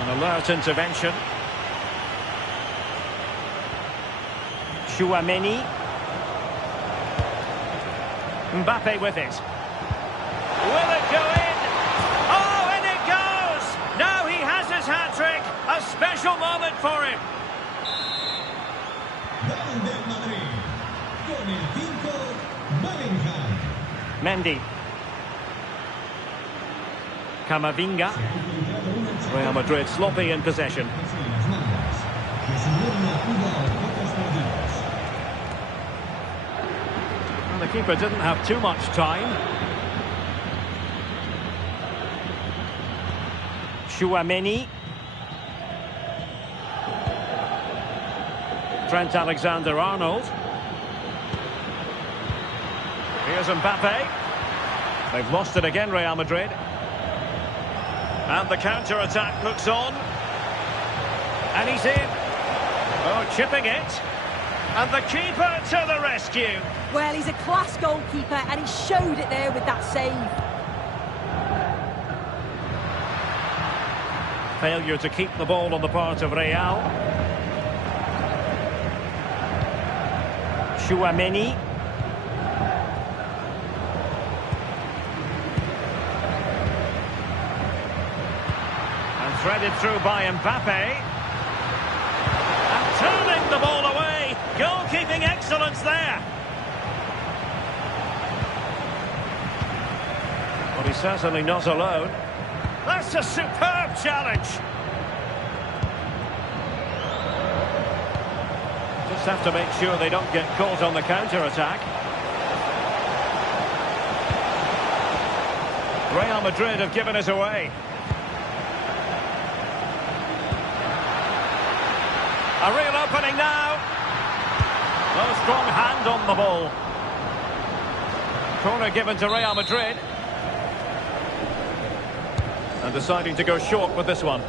An alert intervention. Chouameni. Mbappe with it. Will it go in? Oh, in it goes! Now he has his hat-trick. A special moment for him. Mendy. Camavinga. Real Madrid sloppy in possession. And the keeper didn't have too much time. Chouameni. Trent Alexander-Arnold. Here's Mbappe. They've lost it again, Real Madrid. And the counter-attack looks on. And he's in. Oh, chipping it. And the keeper to the rescue. Well, he's a class goalkeeper, and he showed it there with that save. Failure to keep the ball on the part of Real. Chouameni. And threaded through by Mbappe. And turning the ball away. Goalkeeping excellence there. But he's certainly not alone. That's a superb challenge. Just have to make sure they don't get caught on the counter-attack. Real Madrid have given it away. A real opening now. No strong hand on the ball. Corner given to Real Madrid. And deciding to go short with this one.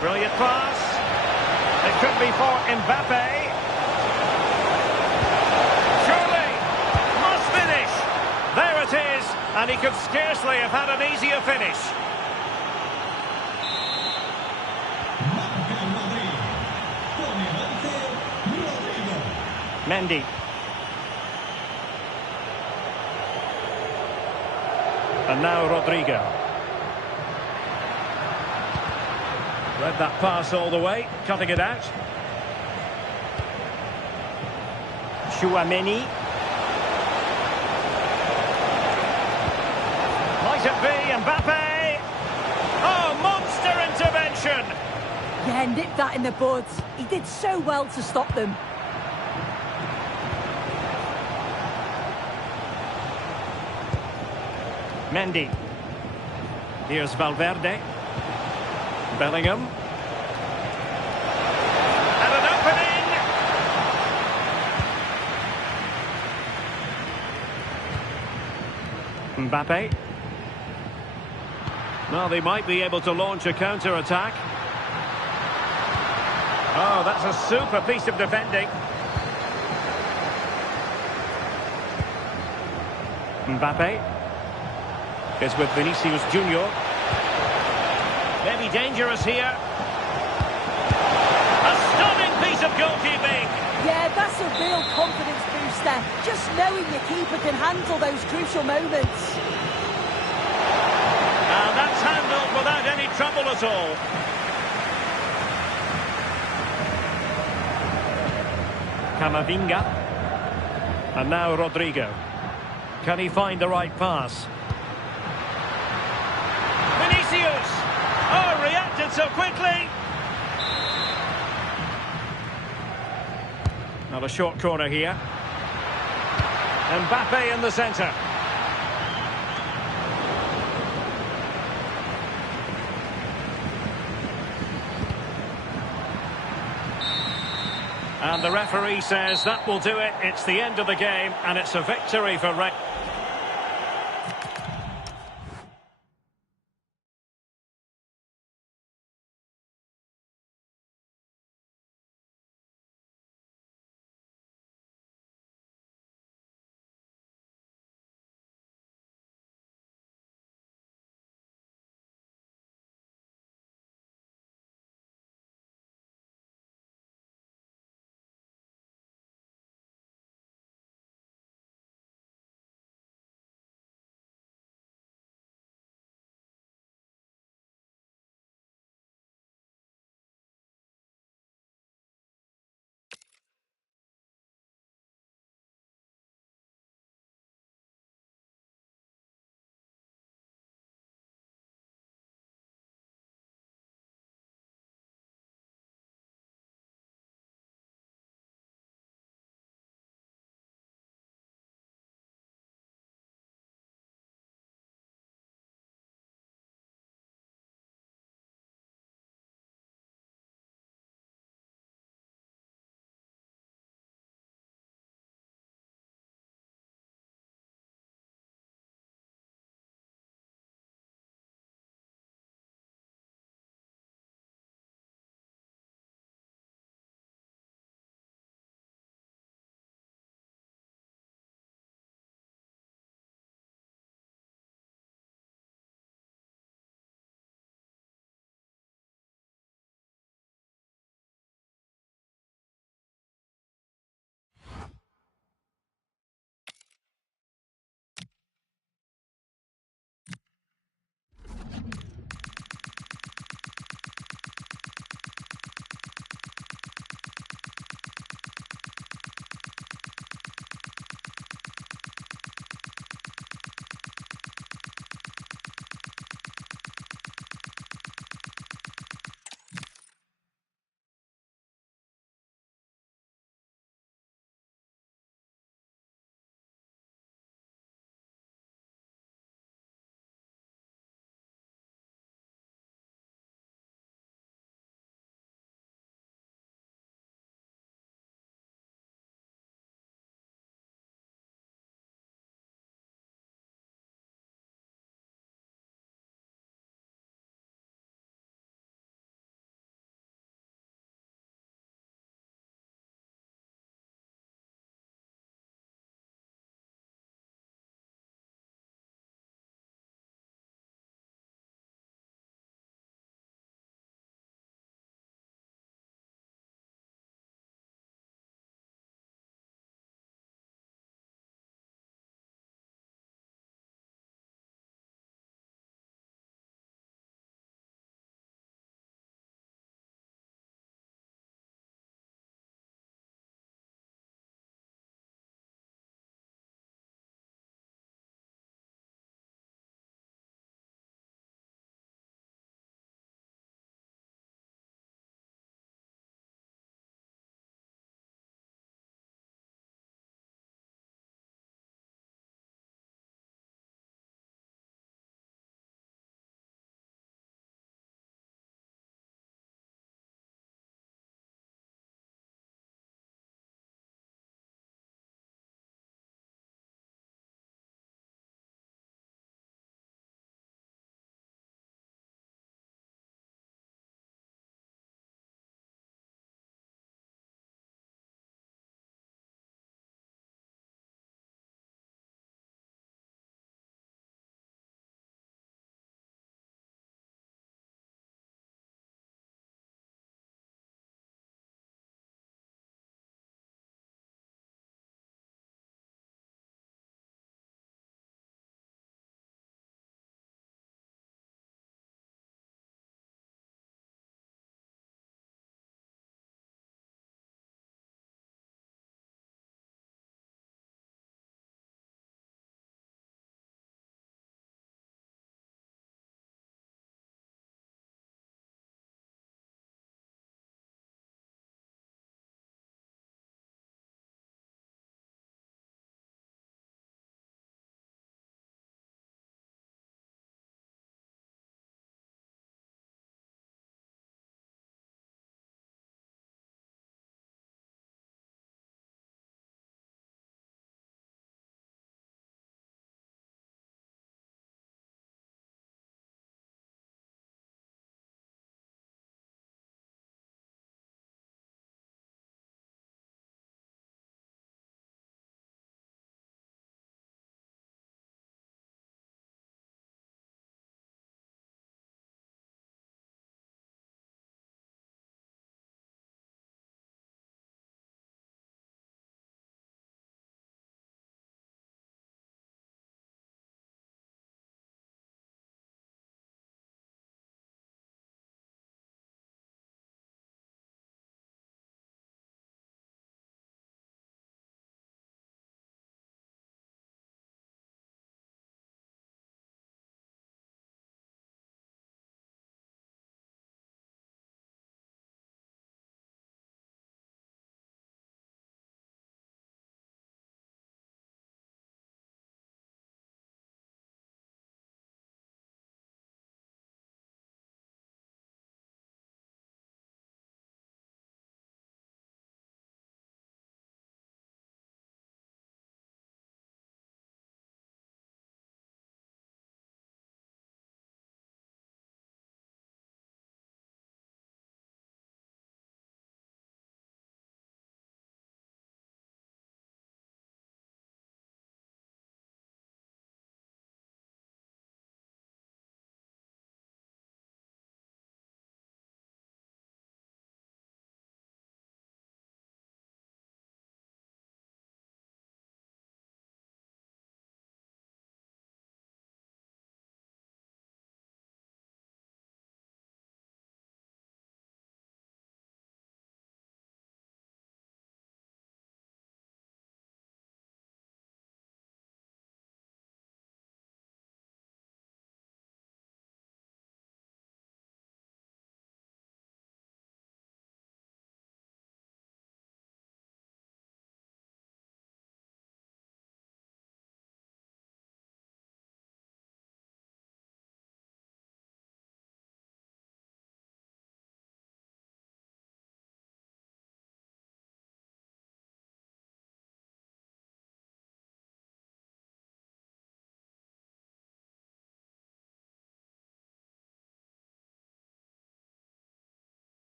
Brilliant pass. It could be for Mbappe. Surely. Must finish. There it is. And he could scarcely have had an easier finish. Mendy. And now Rodrigo. Read that pass all the way, cutting it out. Chouameni. Might it be Mbappe? Oh, monster intervention! Yeah, nipped that in the bud. He did so well to stop them. Mendy. Here's Valverde. Bellingham. And an opening! Mbappe. Well, they might be able to launch a counter-attack. Oh, that's a super piece of defending. Mbappe is with Vinicius Junior. Maybe dangerous here. A stunning piece of goalkeeping. Yeah, that's a real confidence booster. Just knowing your keeper can handle those crucial moments. And that's handled trouble at all. Camavinga. And now Rodrigo. Can he find the right pass? Vinicius! Oh, reacted so quickly! Now a short corner here. Mbappe in the centre. And the referee says that will do it. It's the end of the game, and it's a victory for Red.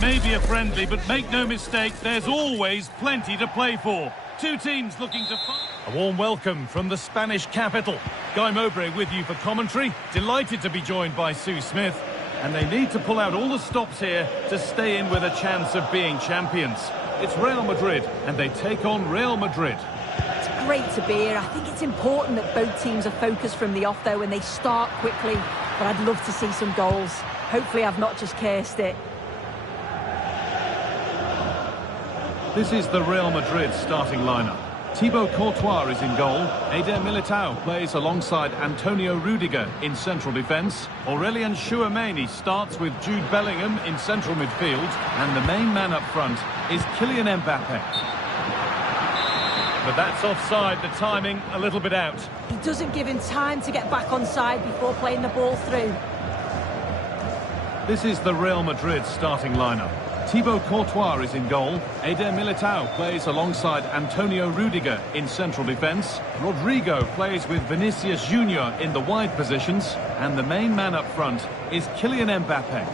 may be a friendly, but make no mistake, there's always plenty to play for. Two teams looking to fight. A warm welcome from the Spanish capital. Guy Mowbray with you for commentary. Delighted to be joined by Sue Smith. And they need to pull out all the stops here to stay in with a chance of being champions. It's Real Madrid, and they take on Real Madrid. It's great to be here. I think it's important that both teams are focused from the off, though, and they start quickly. But I'd love to see some goals. Hopefully I've not just cursed it. This is the Real Madrid starting lineup. Thibaut Courtois is in goal. Eder Militao plays alongside Antonio Rudiger in central defence. Aurelien Tchouameni starts with Jude Bellingham in central midfield. And the main man up front is Kylian Mbappe. But that's offside, the timing a little bit out. He doesn't give him time to get back on side before playing the ball through. This is the Real Madrid starting lineup. Thibaut Courtois is in goal. Eder Militao plays alongside Antonio Rudiger in central defence. Rodrigo plays with Vinicius Junior in the wide positions. And the main man up front is Kylian Mbappe.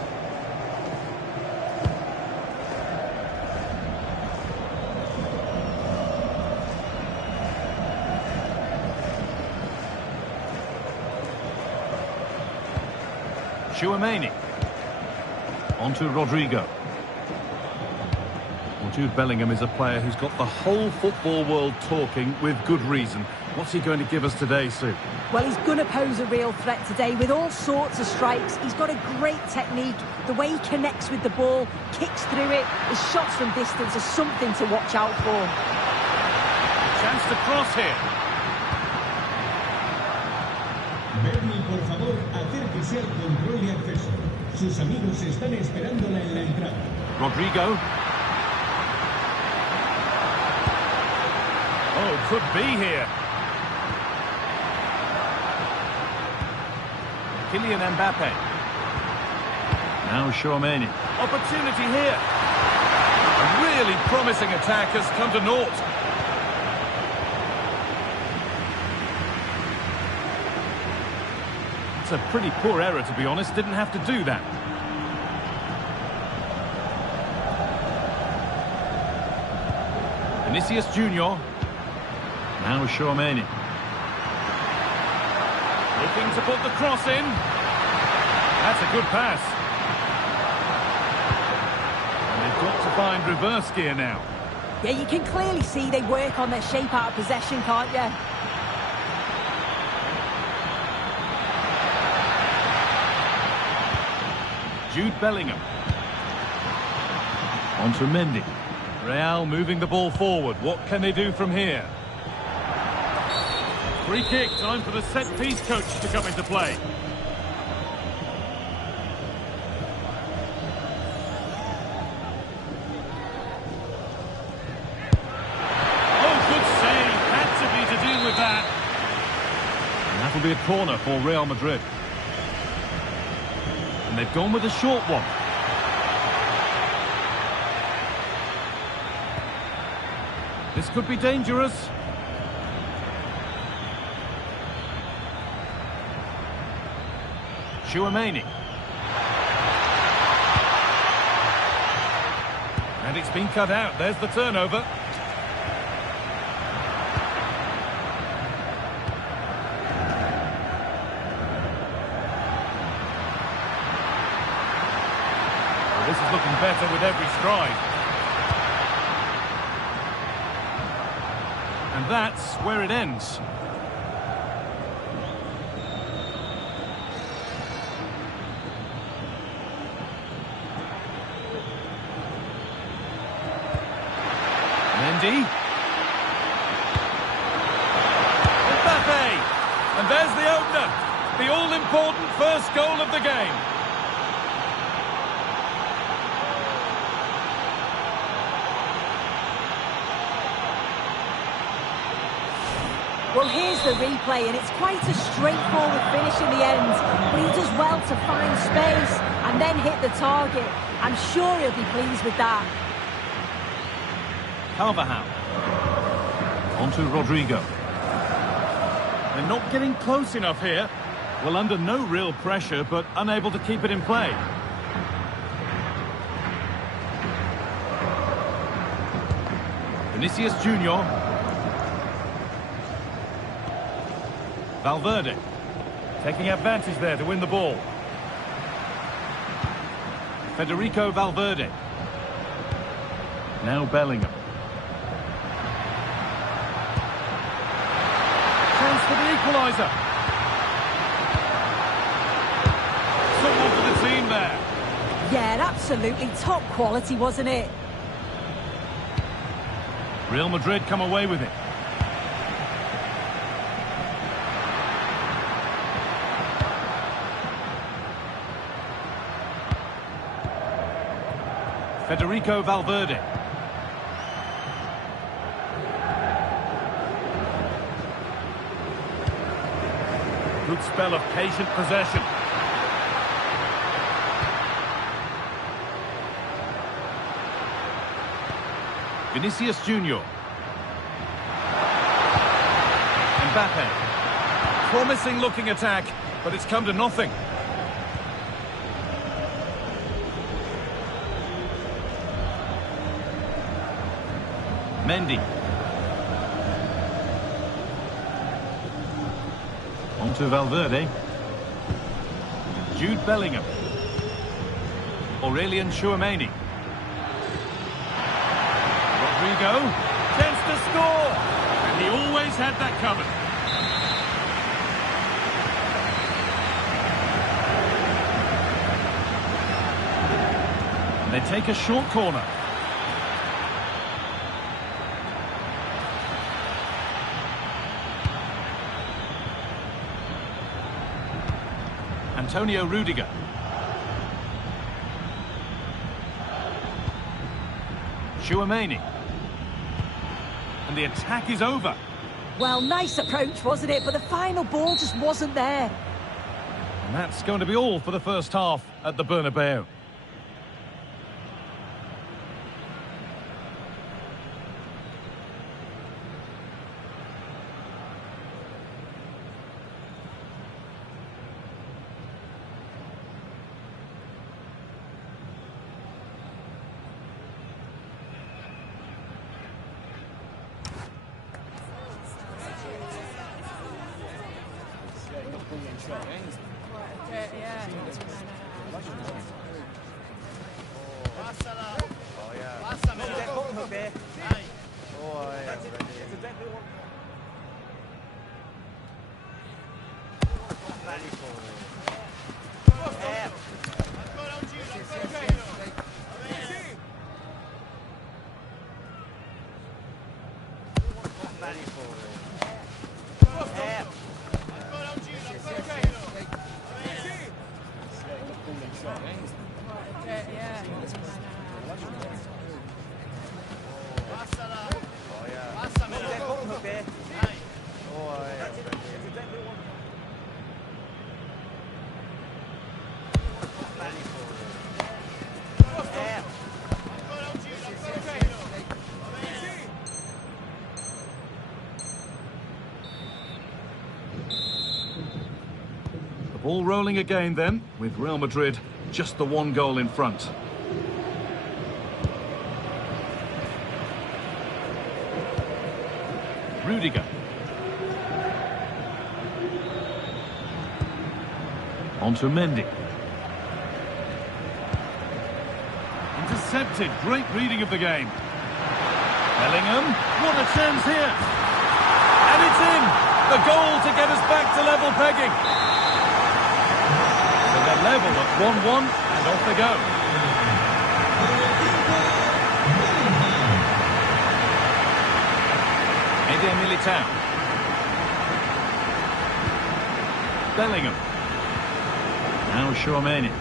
Tchouameni. On to Rodrigo. Well, Jude Bellingham is a player who's got the whole football world talking with good reason. What's he going to give us today, Sue? Well, he's going to pose a real threat today with all sorts of strikes. He's got a great technique. The way he connects with the ball, kicks through it, his shots from distance are something to watch out for. Chance to cross here. Bernie, por favor, acérquese al control y acceso. Sus amigos están esperándola en la entrada. Rodrigo. Oh, could be here. Kylian Mbappe. Now Tchouameni. Opportunity here. A really promising attack has come to naught. It's a pretty poor error, to be honest. Didn't have to do that. Vinicius Junior. Now Tchouameni. Looking to put the cross in. That's a good pass. And they've got to find reverse gear now. Yeah, you can clearly see they work on their shape out of possession, can't you? Jude Bellingham. On to Mendy. Real moving the ball forward. What can they do from here? Free kick, time for the set-piece coach to come into play. Oh, good save. Had to be to deal with that. And that'll be a corner for Real Madrid. And they've gone with a short one. This could be dangerous. Tchouameni. And it's been cut out. There's the turnover. Well, this is looking better with every stride. And that's where it ends. Mendy. Mbappe. And there's the opener. The all-important first goal of the game. Well, here's the replay, and it's quite a straightforward finish in the end. But he does well to find space and then hit the target. I'm sure he'll be pleased with that. Carvajal. On to Rodrigo. They're not getting close enough here. Well, under no real pressure, but unable to keep it in play. Vinicius Junior. Valverde. Taking advantage there to win the ball. Federico Valverde. Now Bellingham. Chance for the equaliser. Someone for the team there. Yeah, absolutely top quality, wasn't it? Real Madrid come away with it. Federico Valverde. Good spell of patient possession. Vinicius Junior. Mbappe. Promising looking attack, but it's come to nothing. Mendy. On to Valverde. Jude Bellingham. Aurelien Tchouameni. Rodrigo. Chance to score! And he always had that covered. They take a short corner. Antonio Rudiger. Tchouameni. And the attack is over. Well, nice approach, wasn't it? But the final ball just wasn't there. And that's going to be all for the first half at the Bernabeu. Ball rolling again then, with Real Madrid just the one goal in front. Rudiger. On to Mendy. Intercepted, great reading of the game. Bellingham, what a chance here. And it's in! The goal to get us back to level pegging. So they're level at 1-1 and off they go. Eder Militao. Bellingham. Now Tchouameni.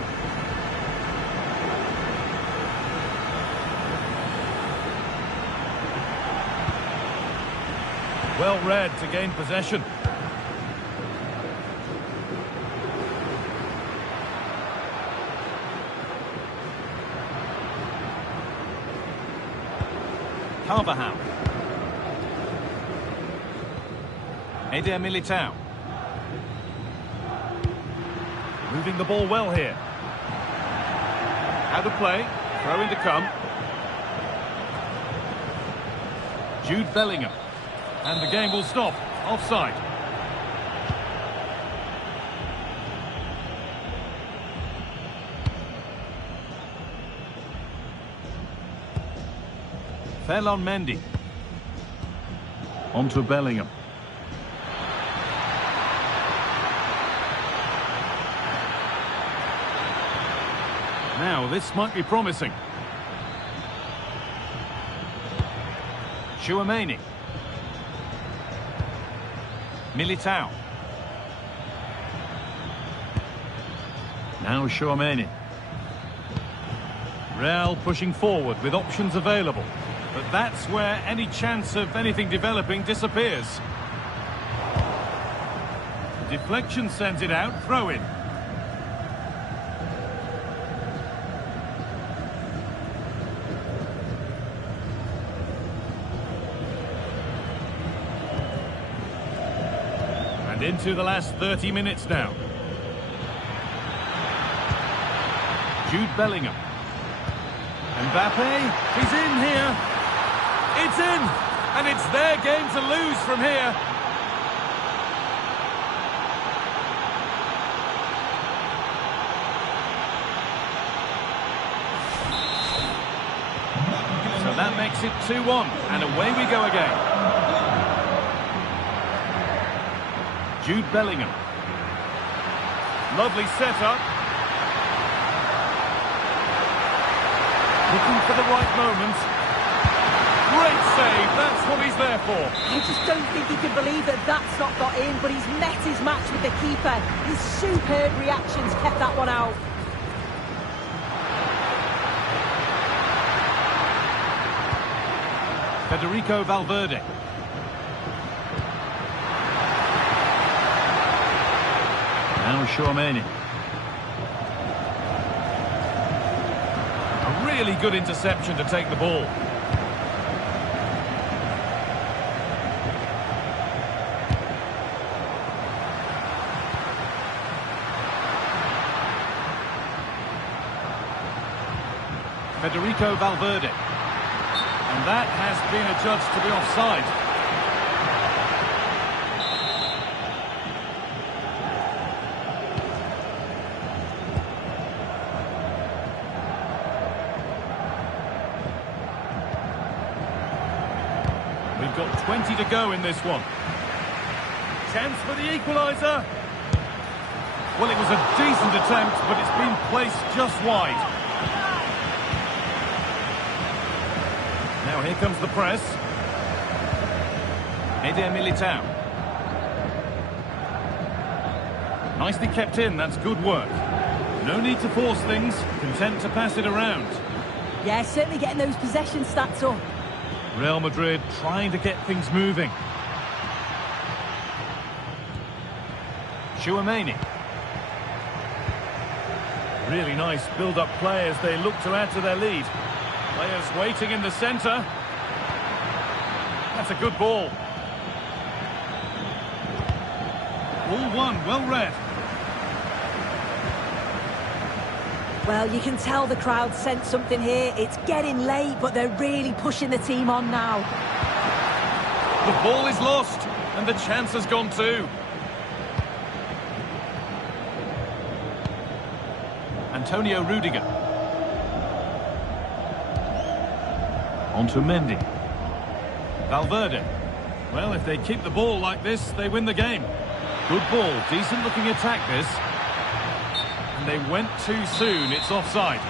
Well read to gain possession. Carvajal. Eder Militao. Moving the ball well here. Out of play. Throw in to come. Jude Bellingham. And the game will stop. Offside. Mendy. On to Bellingham. Now, this might be promising. Tchouaméni. Militao. Now Tchouaméni. Real pushing forward with options available. But that's where any chance of anything developing disappears. Deflection sends it out, throw in. And into the last 30 minutes now. Jude Bellingham. Mbappe, he's in here. It's in, and it's their game to lose from here. So that makes it 2-1, and away we go again. Jude Bellingham. Lovely setup. Looking for the right moment. Great save, that's what he's there for. I just don't think he can believe that that's not got in, but he's met his match with the keeper. His superb reactions kept that one out. Federico Valverde. Now Tchouaméni. A really good interception to take the ball. Federico Valverde. And that has been adjudged to be offside. We've got 20 to go in this one. Chance for the equaliser. Well, it was a decent attempt, but it's been placed just wide. Now here comes the press. Militao. Nicely kept in, that's good work. No need to force things, content to pass it around. Yeah, certainly getting those possession stats up. Real Madrid trying to get things moving. Tchouaméni. Really nice build-up play as they look to add to their lead. Players waiting in the centre. That's a good ball. Ball one, well read. Well, you can tell the crowd sensed something here. It's getting late, but they're really pushing the team on now. The ball is lost, and the chance has gone too. Antonio Rudiger. On to Mendy. Valverde. Well, if they keep the ball like this, they win the game. Good ball, decent looking attack this. And they went too soon, it's offside.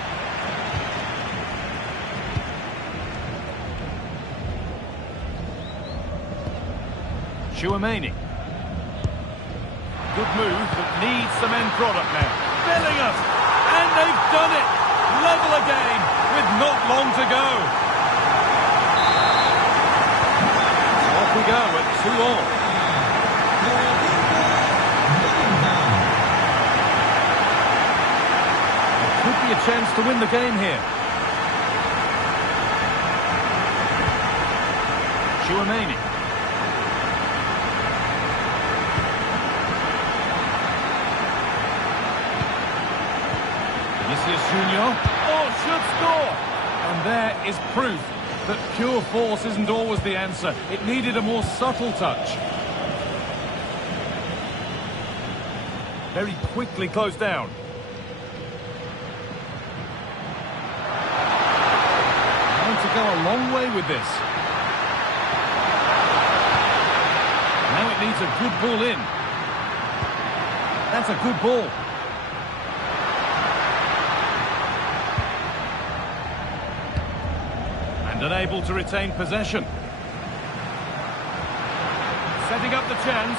Tchouaméni. Good move, but needs some end product now. Bellingham! And they've done it! Level again, with not long to go. Off we go at 2-2. Could be a chance to win the game here. Tchouaméni. Vinicius Junior. Oh, should score. And there is proof. that pure force isn't always the answer. It needed a more subtle touch. Very quickly closed down. Going to go a long way with this. Now it needs a good ball in. That's a good ball. And unable to retain possession. Setting up the chance.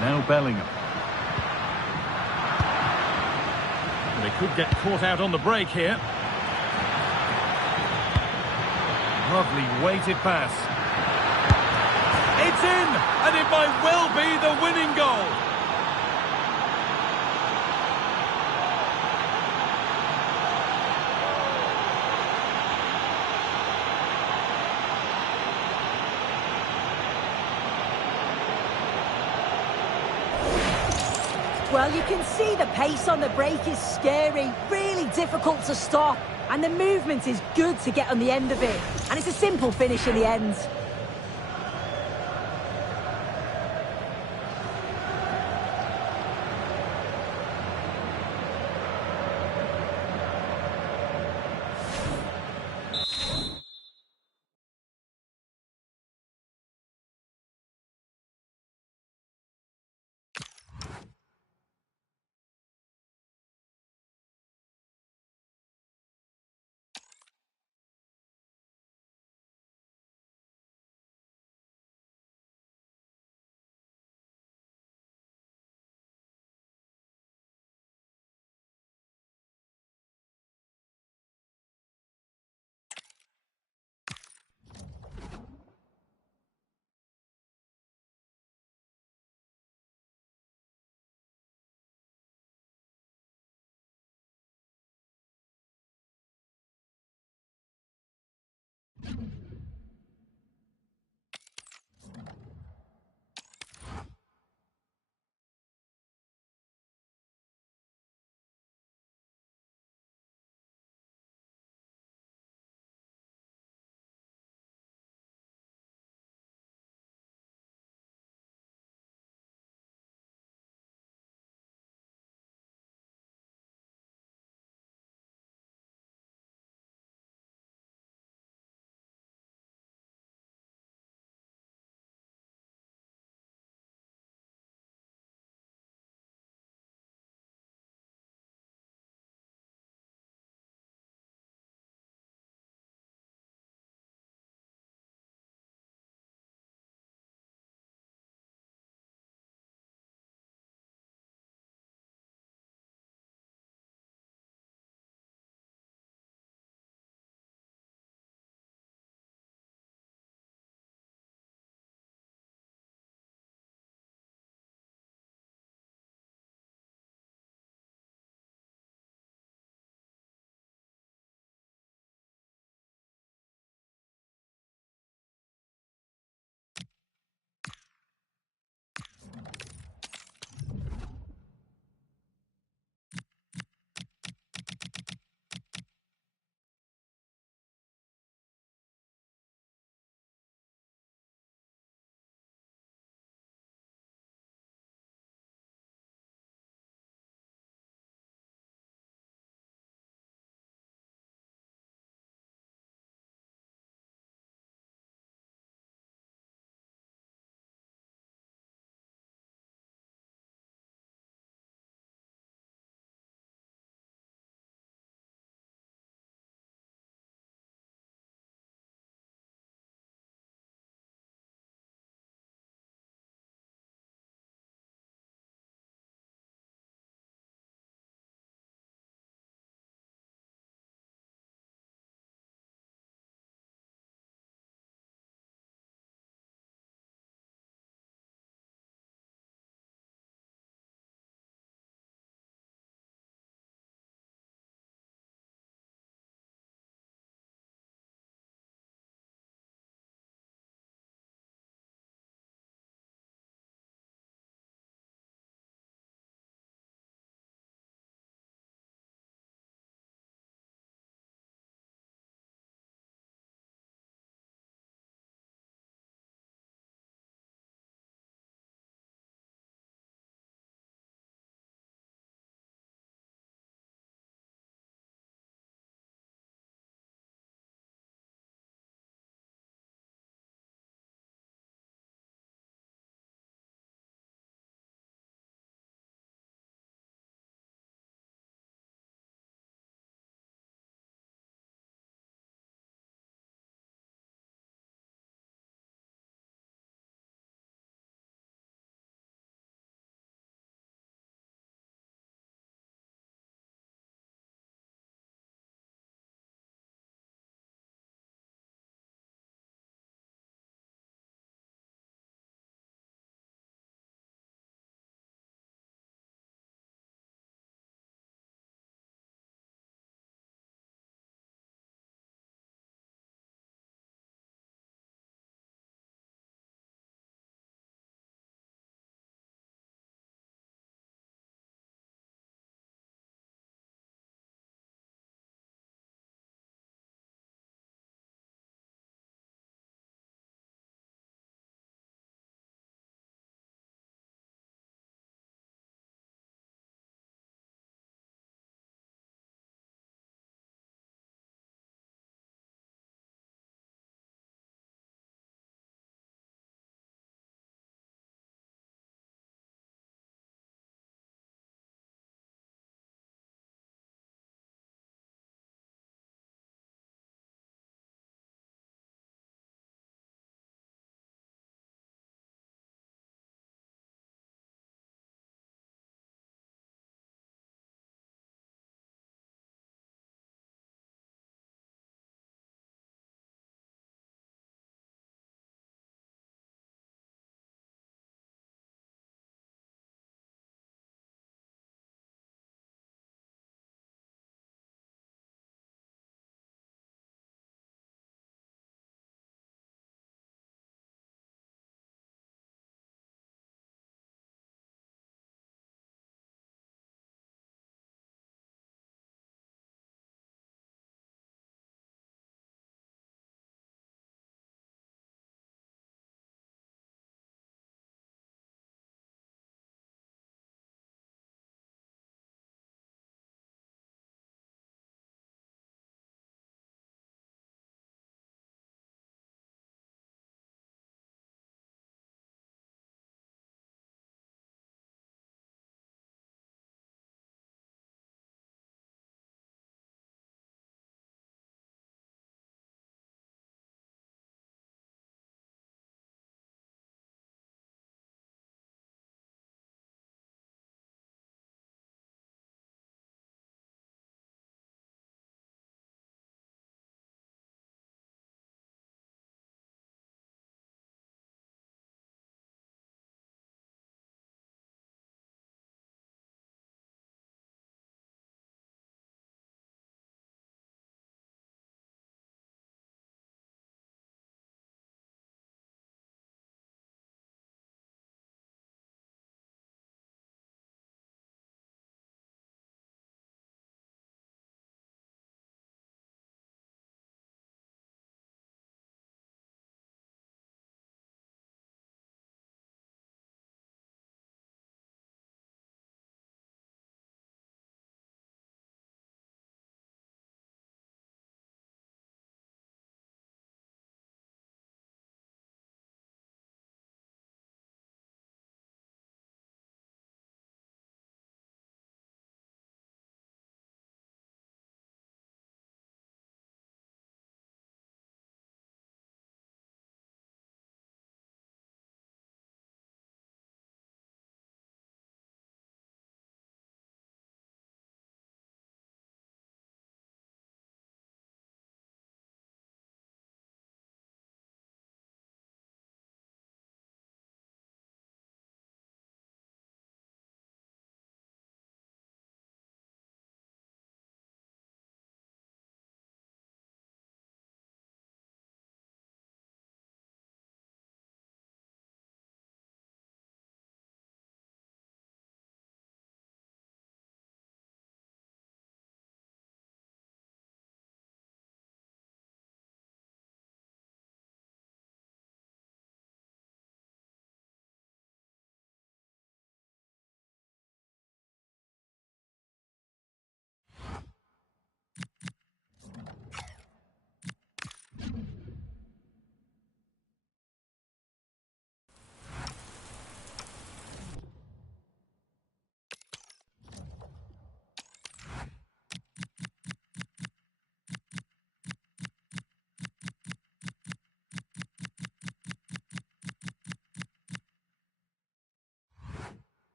Now Bellingham. They could get caught out on the break here. Lovely weighted pass. It's in! And it might well be the winning goal. Well, you can see the pace on the break is scary, really difficult to stop. And the movement is good to get on the end of it. And it's a simple finish in the end.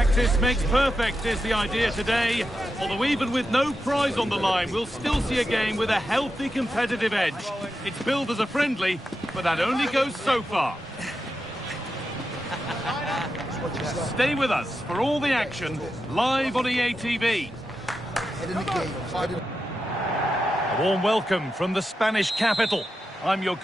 Practice makes perfect is the idea today. Although even with no prize on the line, we'll still see a game with a healthy competitive edge. It's billed as a friendly, but that only goes so far. Stay with us for all the action, live on EA TV. A warm welcome from the Spanish capital. I'm your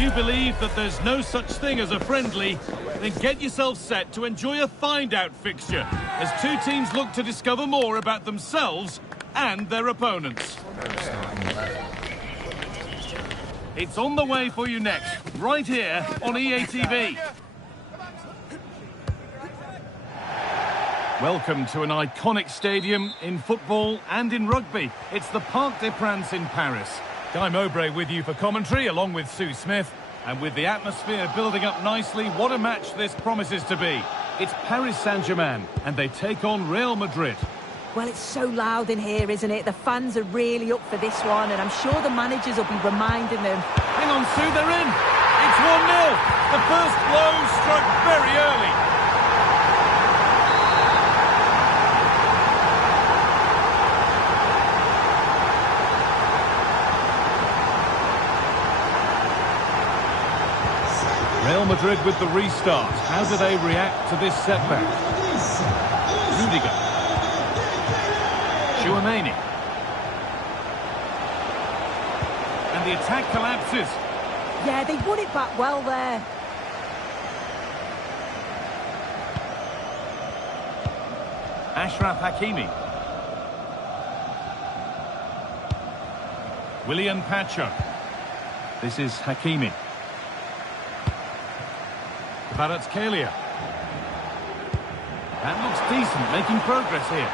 you believe that there's no such thing as a friendly, then get yourself set to enjoy a find-out fixture as two teams look to discover more about themselves and their opponents. It's on the way for you next, right here on EA TV. Welcome to an iconic stadium in football and in rugby. It's the Parc des Princes in Paris. I'm Obour with you for commentary, along with Sue Smith. And with the atmosphere building up nicely, what a match this promises to be. It's Paris Saint-Germain, and they take on Real Madrid. Well, it's so loud in here, isn't it? The fans are really up for this one, and I'm sure the managers will be reminding them. Hang on, Sue, they're in. It's 1-0. The first blow struck very early. Real Madrid with the restart. How do they react to this setback? Rudiger. Chouameni. And the attack collapses. Yeah, they won it back well there. Achraf Hakimi. William Pacho. This is Hakimi. Kvaratskhelia. That looks decent, making progress here.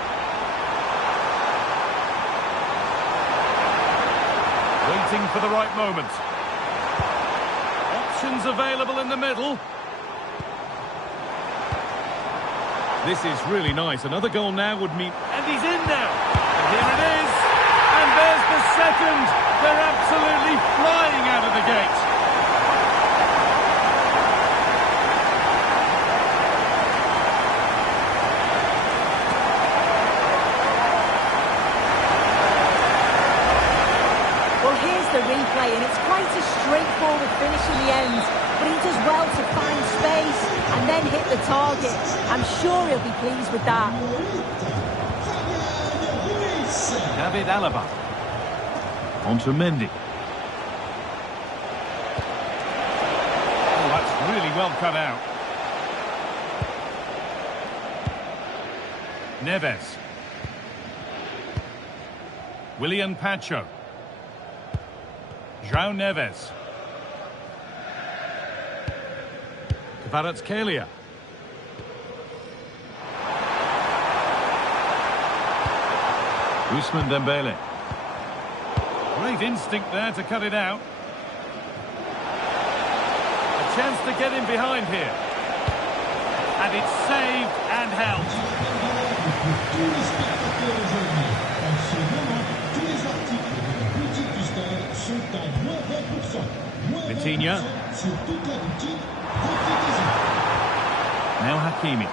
Waiting for the right moment. Options available in the middle. This is really nice. Another goal now would mean... And he's in now! And here it is! And there's the second! They're absolutely flying out of the gate! The replay, and it's quite a straightforward finish in the end, but he does well to find space and then hit the target. I'm sure he'll be pleased with that. David Alaba. On to Mendy. Oh, that's really well cut out. Neves. William Pacho. João Neves. Kvaratskhelia. Ousmane Dembele. Great instinct there to cut it out. A chance to get in behind here. And it's saved and held. Vitinha. Now Hakimi.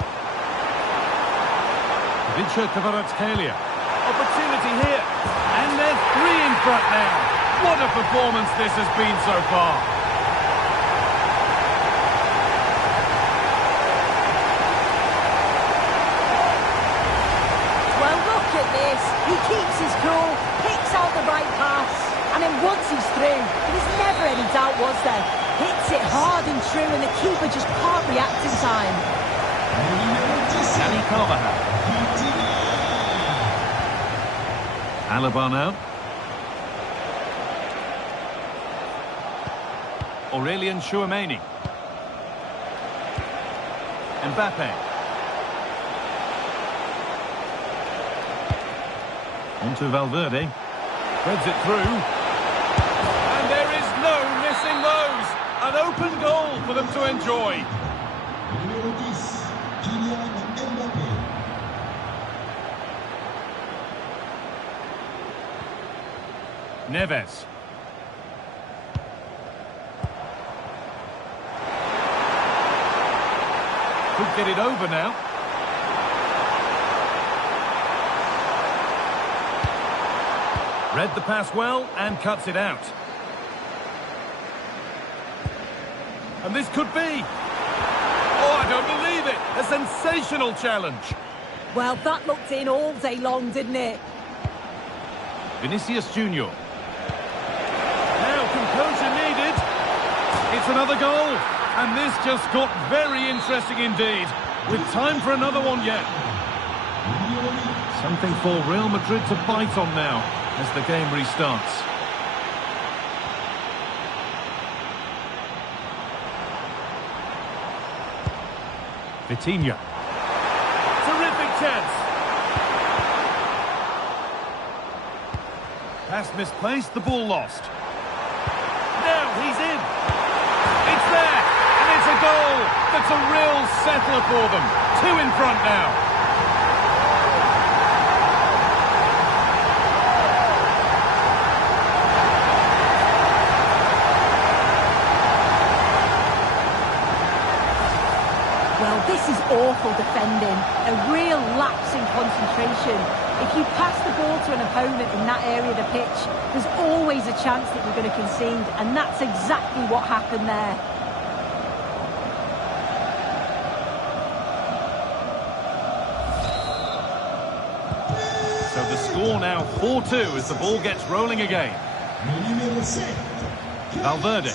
Vincha Kvaratskhelia. Opportunity here. And they're three in front now. What a performance this has been so far. Well, look at this. He keeps his cool, picks out the right pass. And then once he's through, there was never any doubt, was there? Hits it hard and true, and the keeper just can't react in time. Danny Carvajal. Alaba now. Aurelien Chouameni. Mbappe. On to Valverde. Threads it through. And there is no missing those. An open goal for them to enjoy. Neves. Could get it over now. Read the pass well and cuts it out. And this could be... Oh, I don't believe it! A sensational challenge. Well, that looked in all day long, didn't it? Vinicius Junior. Now composure needed. It's another goal. And this just got very interesting indeed. With time for another one yet. Something for Real Madrid to bite on now as the game restarts. Vitinha. Terrific chance. Pass misplaced, the ball lost. Now he's in. It's there, and it's a goal. That's a real settler for them. 2 in front now. Well, this is awful defending, a real lapse in concentration. If you pass the ball to an opponent in that area of the pitch, there's always a chance that you're going to concede, and that's exactly what happened there. So the score now 4-2 as the ball gets rolling again. Valverde.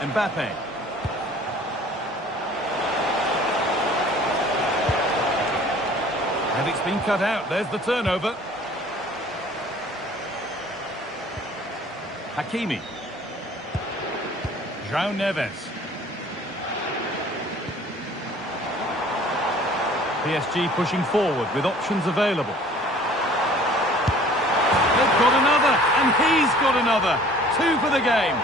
Mbappe. And it's been cut out. There's the turnover. Hakimi. João Neves. PSG pushing forward with options available. They've got another, and he's got another. 2 for the game.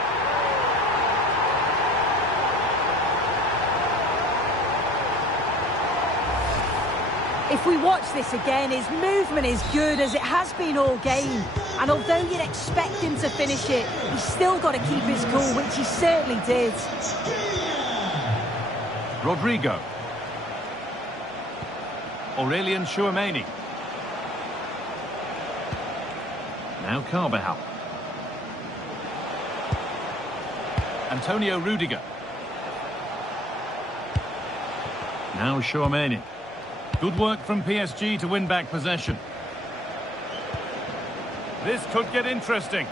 If we watch this again, his movement is good as it has been all game. And although you'd expect him to finish it, he's still got to keep his cool, which he certainly did. Rodrigo. Aurelien Tchouameni. Now Carvajal. Antonio Rudiger. Now Tchouameni. Good work from PSG to win back possession. This could get interesting.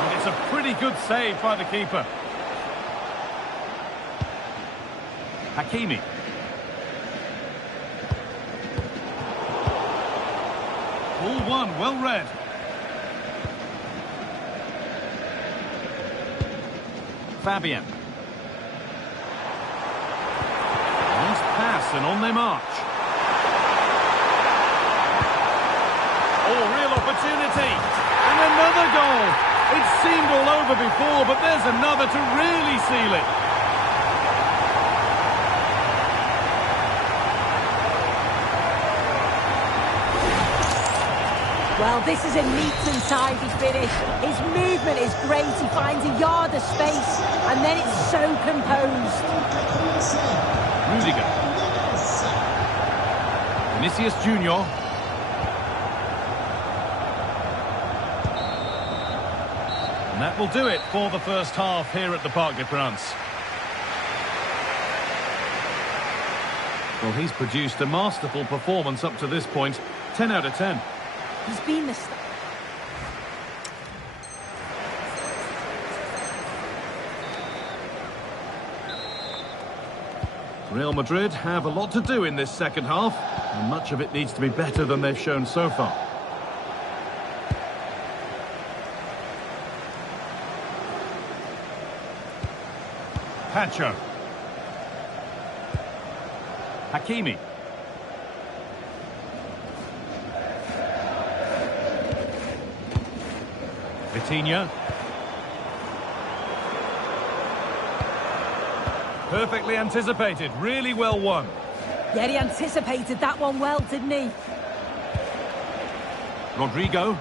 And it's a pretty good save by the keeper. Hakimi. Ball one, well read. Fabian. Nice pass and on they march. Oh, real opportunity. And another goal. It seemed all over before, but there's another to really seal it. Well, this is a neat and tidy finish. His movement is great. He finds a yard of space, and then it's so composed. Rudiger. Vinicius Junior. And that will do it for the first half here at the Parc des Princes. Well, he's produced a masterful performance up to this point. 10 out of 10. He's been the Real Madrid have a lot to do in this second half, and much of it needs to be better than they've shown so far. Pacho. Hakimi. Vitinha. Perfectly anticipated, really well won. Yeah, he anticipated that one well, didn't he? Rodrigo.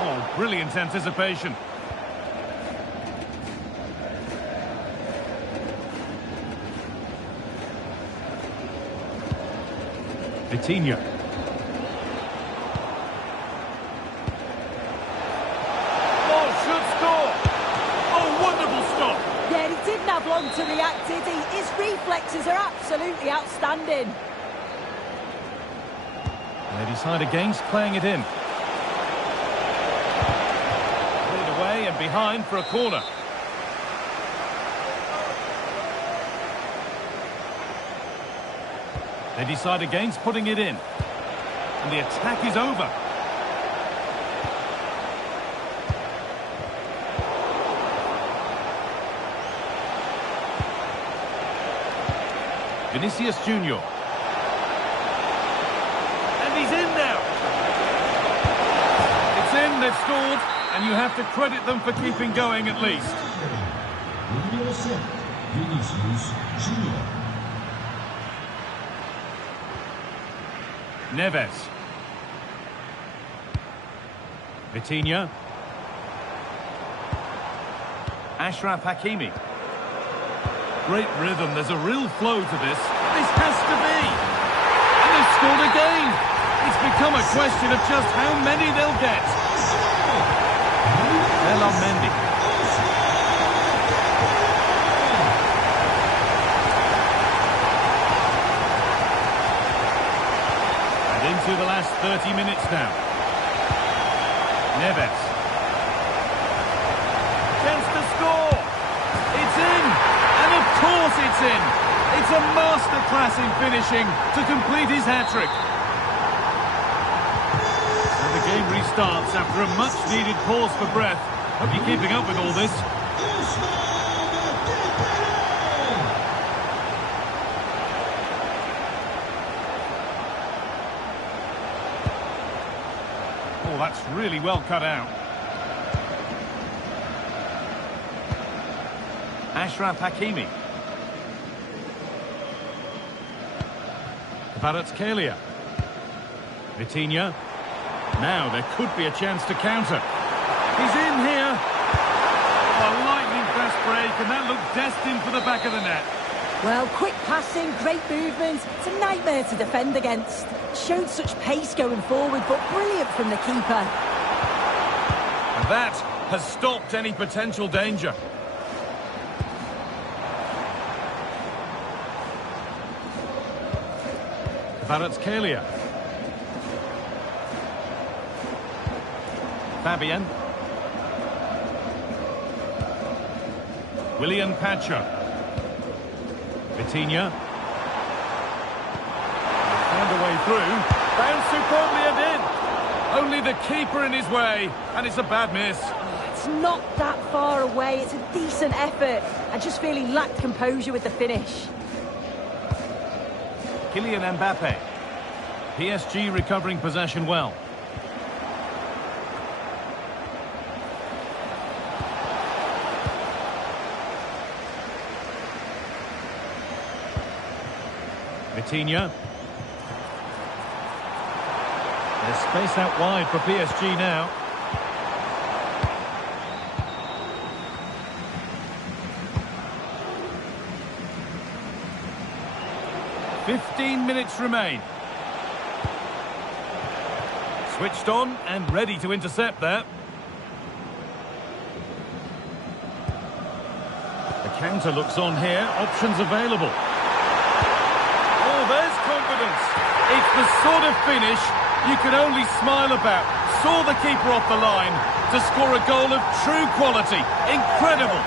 Oh, brilliant anticipation. Vitinha. Oh, should score. Oh, wonderful stop. Yeah, he didn't have long to react, did he? His reflexes are absolutely outstanding. They decide against playing it in. Cleared away and behind for a corner. They decide against putting it in. And the attack is over. Vinicius Junior. And he's in now. It's in, they've scored, and you have to credit them for keeping going at least. Vinicius Junior. Neves. Vitinha. Achraf Hakimi. Great rhythm, there's a real flow to this. This has to be! And they've scored again! It's become a question of just how many they'll get. Mendy. And into the last 30 minutes now. Neves. Chance to score! It's in! And of course it's in! It's a masterclass in finishing to complete his hat-trick. And the game restarts after a much-needed pause for breath. Hope you're keeping up with all this. Oh, that's really well cut out. Achraf Hakimi. Kvaratskhelia. Vitinha. Now there could be a chance to counter. He's in here. A lightning fast break, and that looked destined for the back of the net. Well, quick passing, great movement. It's a nightmare to defend against. Showed such pace going forward, but brilliant from the keeper. And that has stopped any potential danger. Kvaratskhelia. Fabian. William Pacho. Vitinha. Found a way through. Found superbly and in. Only the keeper in his way, and it's a bad miss. It's not that far away. It's a decent effort. I just feel he lacked composure with the finish. Kylian Mbappe. PSG recovering possession well. Vitinha. There's space out wide for PSG now. "15 minutes remain." Switched on and ready to intercept there. The counter looks on here. Options available. Oh, there's confidence. It's the sort of finish you can only smile about. Saw the keeper off the line to score a goal of true quality. Incredible.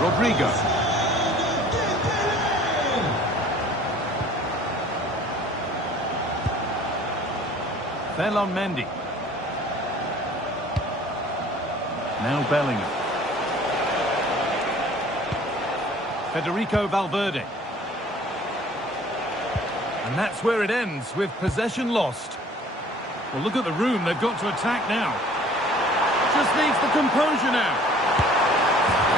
Rodrigo. Mendy. Now Bellingham. Federico Valverde. And that's where it ends, with possession lost. Well, look at the room they've got to attack now. Just needs the composure now.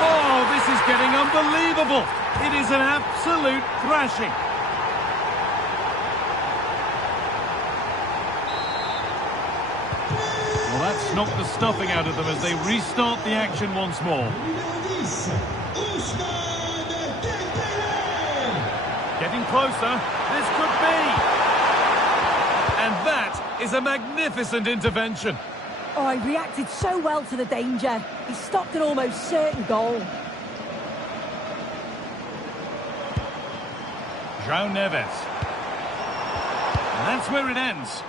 Oh, this is getting unbelievable. It is an absolute thrashing. Well, that's knocked the stuffing out of them as they restart the action once more. Getting closer. This could be. And that is a magnificent intervention. Oh, he reacted so well to the danger. He stopped an almost certain goal. João Neves. And that's where it ends.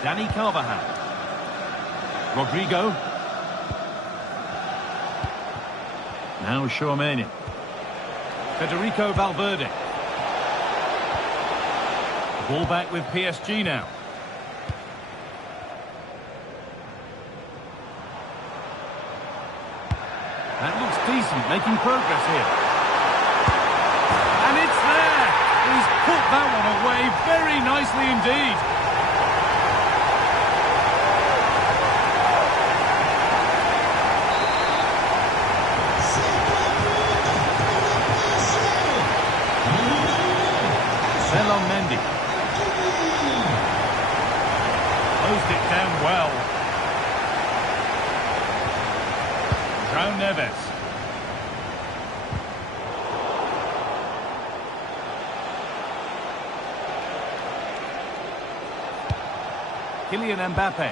Dani Carvajal. Rodrigo. Now Tchouaméni. Federico Valverde. Ball back with PSG now. That looks decent, making progress here. And it's there! He's put that one away very nicely indeed. Mendy. Closed it down well. João Neves. Kylian Mbappe.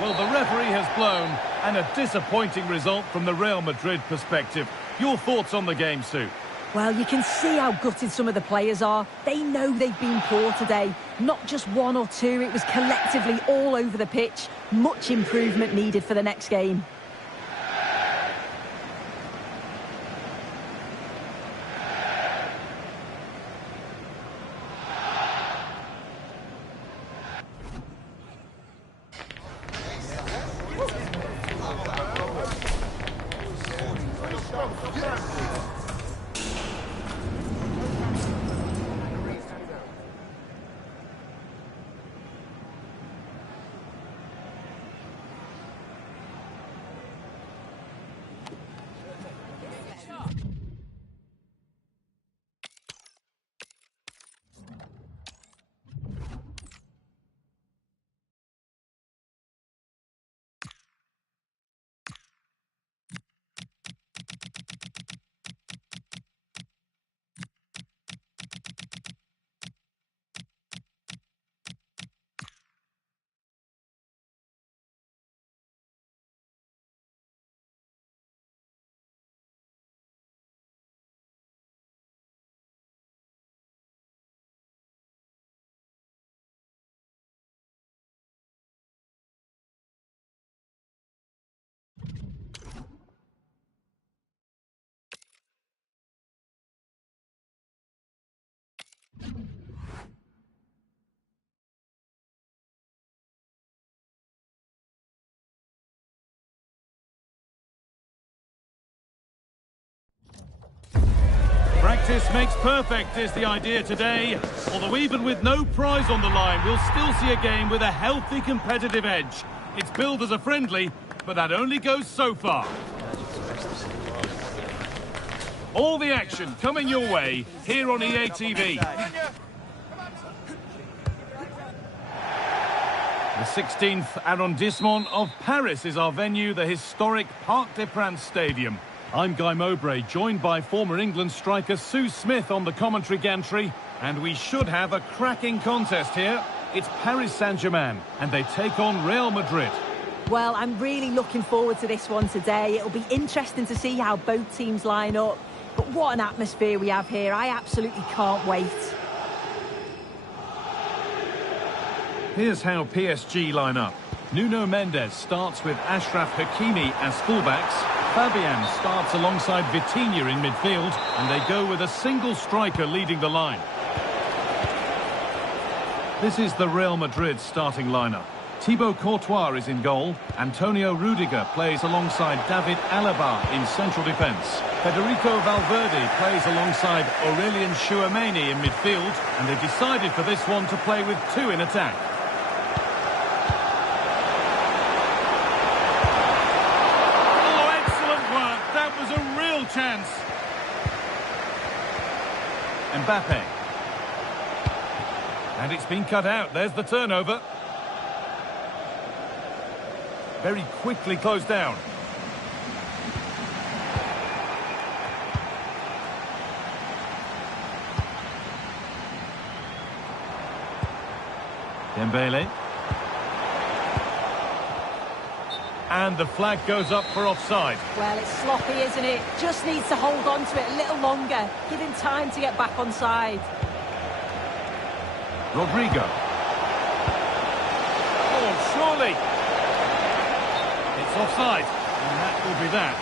Well, the referee has blown, and a disappointing result from the Real Madrid perspective. Your thoughts on the game, Sue? Well, you can see how gutted some of the players are. They know they've been poor today. Not just one or two, it was collectively all over the pitch. Much improvement needed for the next game. Practice makes perfect is the idea today. Although even with no prize on the line, we'll still see a game with a healthy competitive edge. It's billed as a friendly, but that only goes so far. All the action coming your way here on EA TV. The 16th arrondissement of Paris is our venue, the historic Parc des Princes Stadium. I'm Guy Mowbray, joined by former England striker Sue Smith on the commentary gantry, and we should have a cracking contest here. It's Paris Saint-Germain, and they take on Real Madrid. Well, I'm really looking forward to this one today. It'll be interesting to see how both teams line up. But what an atmosphere we have here. I absolutely can't wait. Here's how PSG line up. Nuno Mendes starts with Achraf Hakimi as fullbacks. Fabian starts alongside Vitinha in midfield, and they go with a single striker leading the line. This is the Real Madrid starting lineup. Thibaut Courtois is in goal. Antonio Rudiger plays alongside David Alaba in central defence. Federico Valverde plays alongside Aurelien Tchouaméni in midfield, and they decided for this one to play with two in attack. Chance. Mbappe. And it's been cut out. There's the turnover. Very quickly closed down. Dembele. And the flag goes up for offside. Well, it's sloppy, isn't it? Just needs to hold on to it a little longer. Give him time to get back on side. Rodrigo. Oh, surely. It's offside. And that will be that.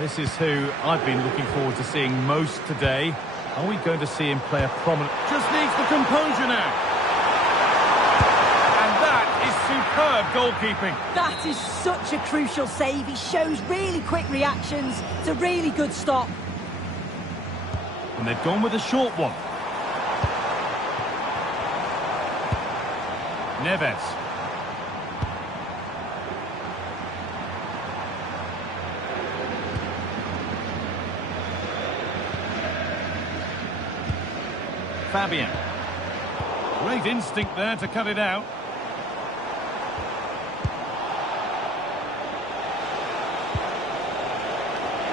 This is who I've been looking forward to seeing most today. Are we going to see him play a prominent... Just needs the composure now. And that is superb goalkeeping. That is such a crucial save. He shows really quick reactions. It's a really good stop. And they've gone with a short one. Neves. Fabian. Great instinct there to cut it out.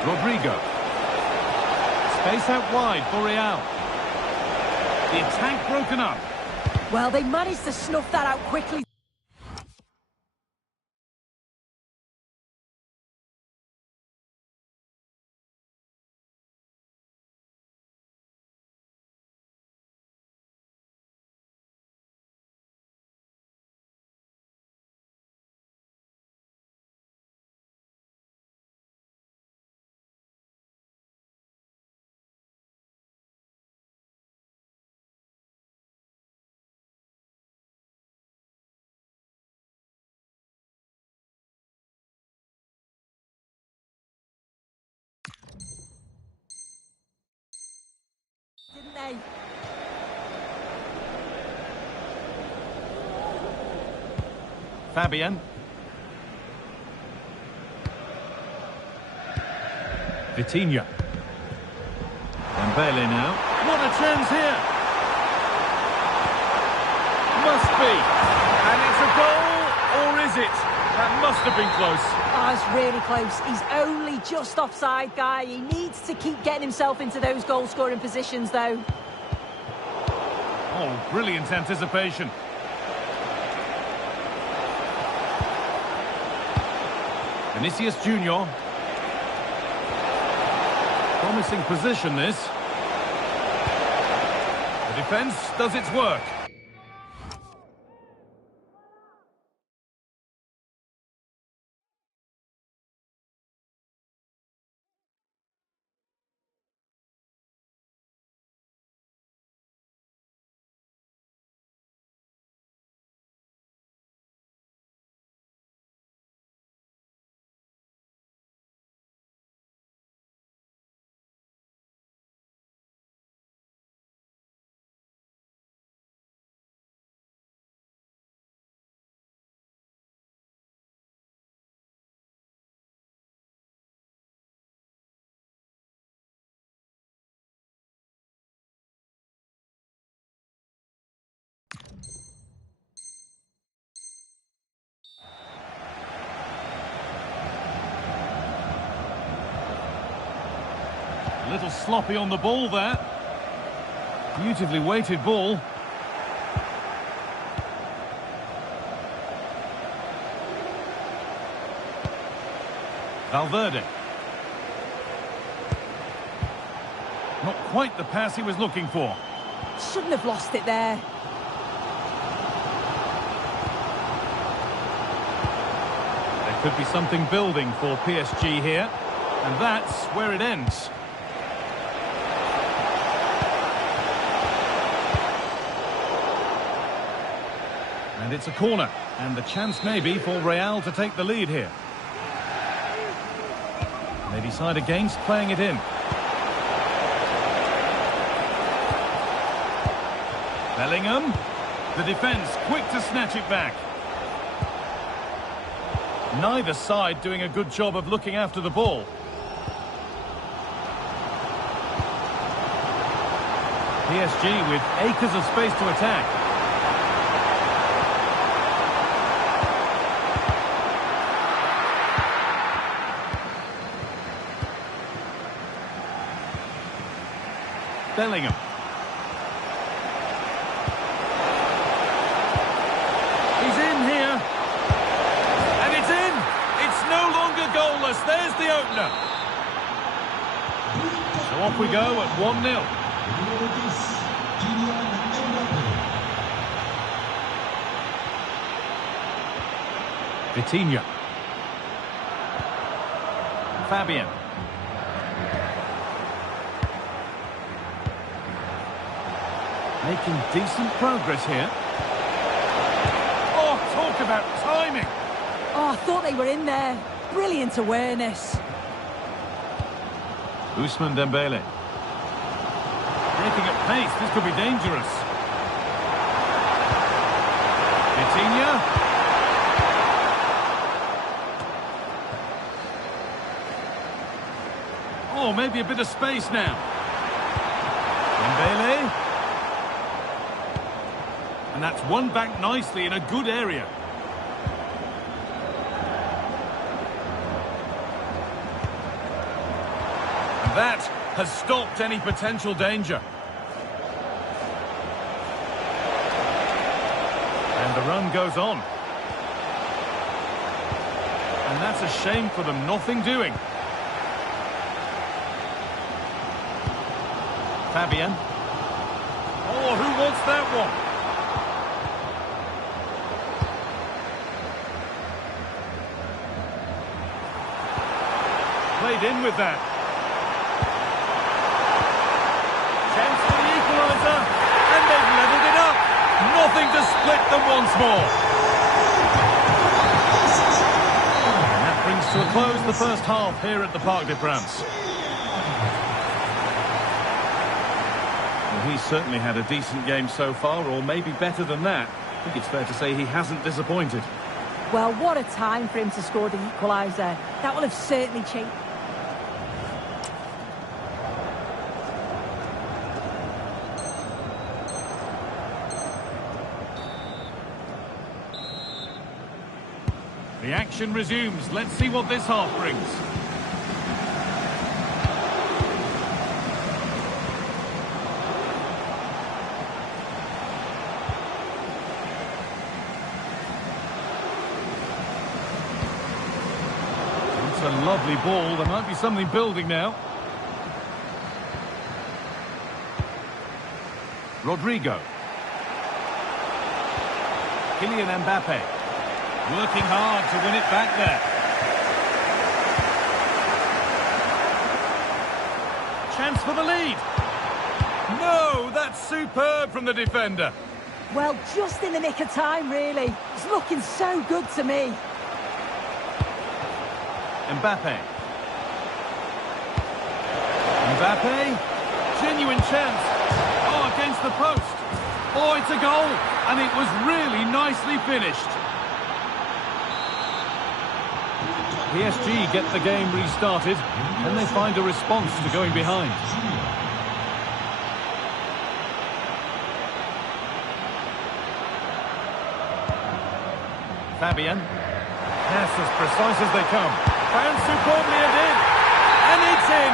Rodrigo. Space out wide for Real. The attack broken up. Well, they managed to snuff that out quickly. Didn't they? Fabian. Vitinha. Dembele now. What a chance here! Must be. And it's a goal, or is it? That must have been close. Oh, it's really close. He's only just offside, guy. He needs to keep getting himself into those goal-scoring positions, though. Oh, brilliant anticipation. Vinicius Junior. Promising position, this. The defence does its work. A little sloppy on the ball there. Beautifully weighted ball. Valverde. Not quite the pass he was looking for. Shouldn't have lost it there. There could be something building for PSG here. And that's where it ends. And it's a corner, and the chance may be for Real to take the lead here. They decide against playing it in. Bellingham. The defence quick to snatch it back. Neither side doing a good job of looking after the ball. PSG with acres of space to attack. Bellingham. He's in here. And it's in! It's no longer goalless. There's the opener. So off we go at 1-0. Vitinha. Fabian. Making decent progress here. Oh, talk about timing! Oh, I thought they were in there. Brilliant awareness. Ousmane Dembele. Breaking at pace, this could be dangerous. Vitinha. Oh, maybe a bit of space now. Dembele. And that's won back nicely in a good area. And that has stopped any potential danger. And the run goes on. And that's a shame for them, nothing doing. Fabian. Oh, who wants that one? Played in with that. Chance for the equaliser. And they've levelled it up. Nothing to split them once more. And that brings to a close the first half here at the Parc des Princes. Well, he's certainly had a decent game so far, or maybe better than that. I think it's fair to say he hasn't disappointed. Well, what a time for him to score the equaliser. That will have certainly changed. The action resumes. Let's see what this half brings. It's a lovely ball. There might be something building now. Rodrigo. Kylian Mbappe. Working hard to win it back there. Chance for the lead. No, that's superb from the defender. Well, just in the nick of time, really. It's looking so good to me. Mbappe. Mbappe. Genuine chance. Oh, against the post. Oh, it's a goal. And it was really nicely finished. PSG get the game restarted, and they find a response to going behind. Fabian. Pass as precise as they come. Found superbly and in. And it's in.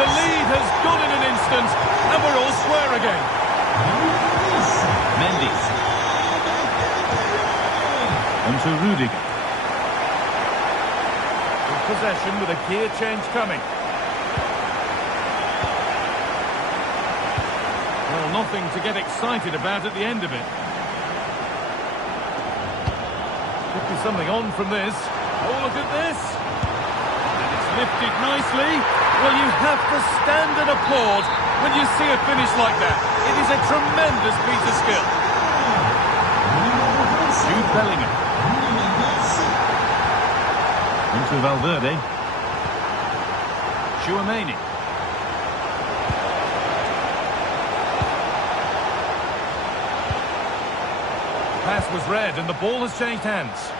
The lead has gone in an instant, and we're all square again. Mendy. On to Rudiger. Possession with a gear change coming. Well, nothing to get excited about at the end of it. Could be something on from this. Oh, look at this. And it's lifted nicely. Well, you have to stand and applaud when you see a finish like that. It is a tremendous piece of skill. Jude Bellingham. Into Valverde. Chouameni. Pass was read and the ball has changed hands.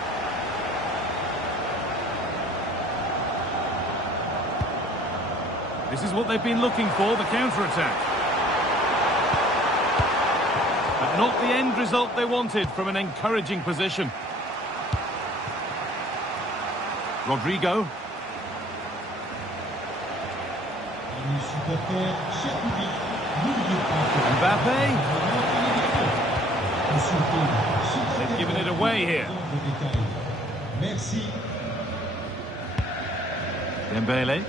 This is what they've been looking for, the counter-attack. But not the end result they wanted from an encouraging position. Rodrigo. Mbappe. They've given it away here. Dembele.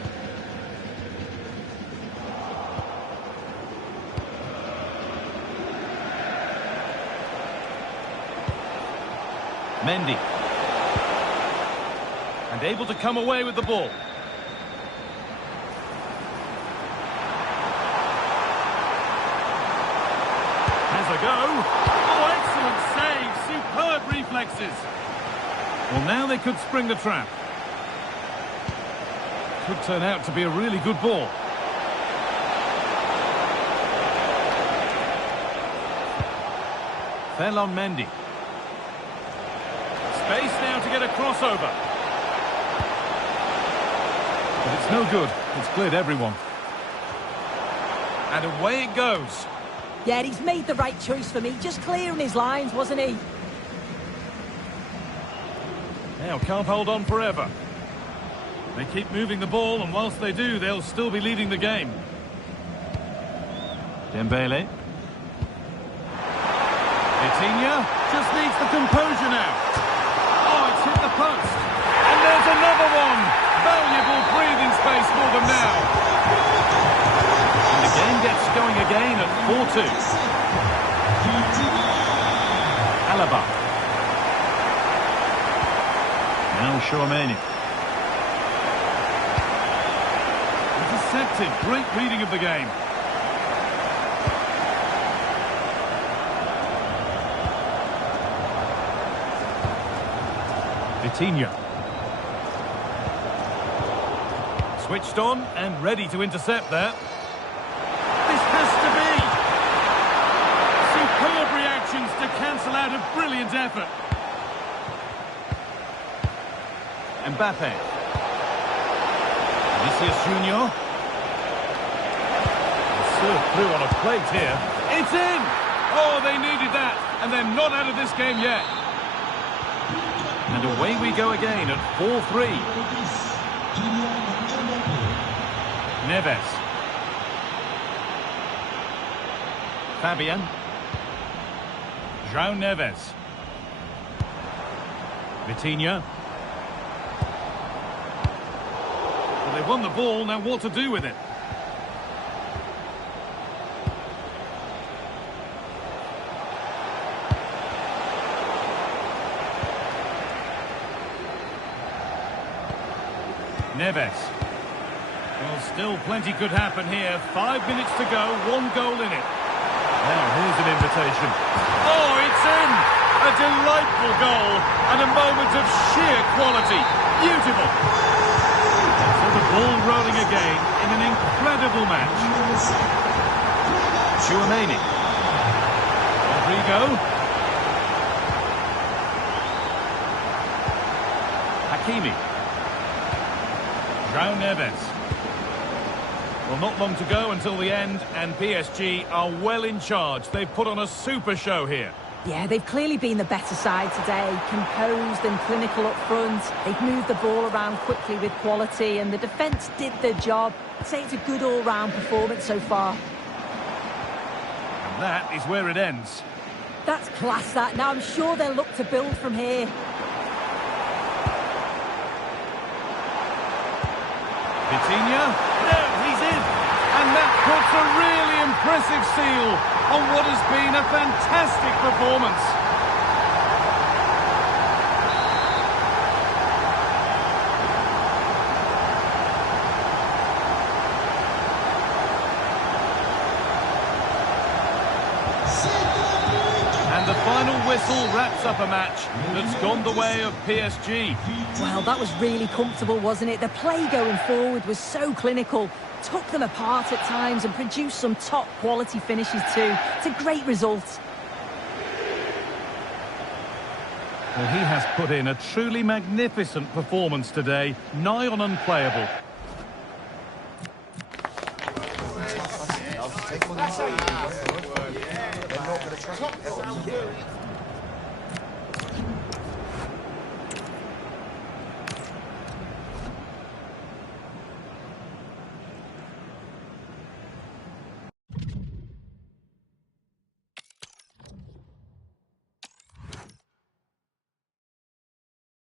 Mendy. And able to come away with the ball. Has a go. Oh, excellent save. Superb reflexes. Well, now they could spring the trap. Could turn out to be a really good ball. Mendy. Space now to get a crossover. But it's no good. It's cleared everyone. And away it goes. Yeah, he's made the right choice for me. Just clearing his lines, wasn't he? Now, can't hold on forever. They keep moving the ball, and whilst they do, they'll still be leading the game. Dembele. Vitinha just needs the composure now. Oh, it's hit the post. And there's another one. Valuable breathing space for them now. And the game gets going again at 4-2. Alaba. Now Chouameni. Intercepted. Great reading of the game. Vitinha. Switched on and ready to intercept that. This has to be! Superb reactions to cancel out a brilliant effort. Mbappe. Vinicius Junior. Served through on a plate here. It's in! Oh, they needed that, and they're not out of this game yet. And away we go again at 4-3. Neves. Fabian. João Neves. Vitinha. Well, they've won the ball, now what to do with it? Neves. Well, still plenty could happen here. 5 minutes to go, 1 goal in it. Now, here's an invitation. Oh, it's in! A delightful goal and a moment of sheer quality. Beautiful. So the ball rolling again in an incredible match. Chouameni. Rodrigo. Hakimi. João Neves. Well, not long to go until the end, and PSG are well in charge. They've put on a super show here. Yeah, they've clearly been the better side today. Composed and clinical up front. They've moved the ball around quickly with quality, and the defence did their job. I'd say it's a good all-round performance so far. And that is where it ends. That's class, that. Now I'm sure they'll look to build from here. Vitinha, no, he's in, and that puts a really impressive seal on what has been a fantastic performance. And the final whistle wraps up a match that's gone the way of PSG. Well, that was really comfortable, wasn't it? The play going forward was so clinical, took them apart at times and produced some top-quality finishes too. It's a great result. Well, he has put in a truly magnificent performance today, nigh on unplayable. They're not going to trust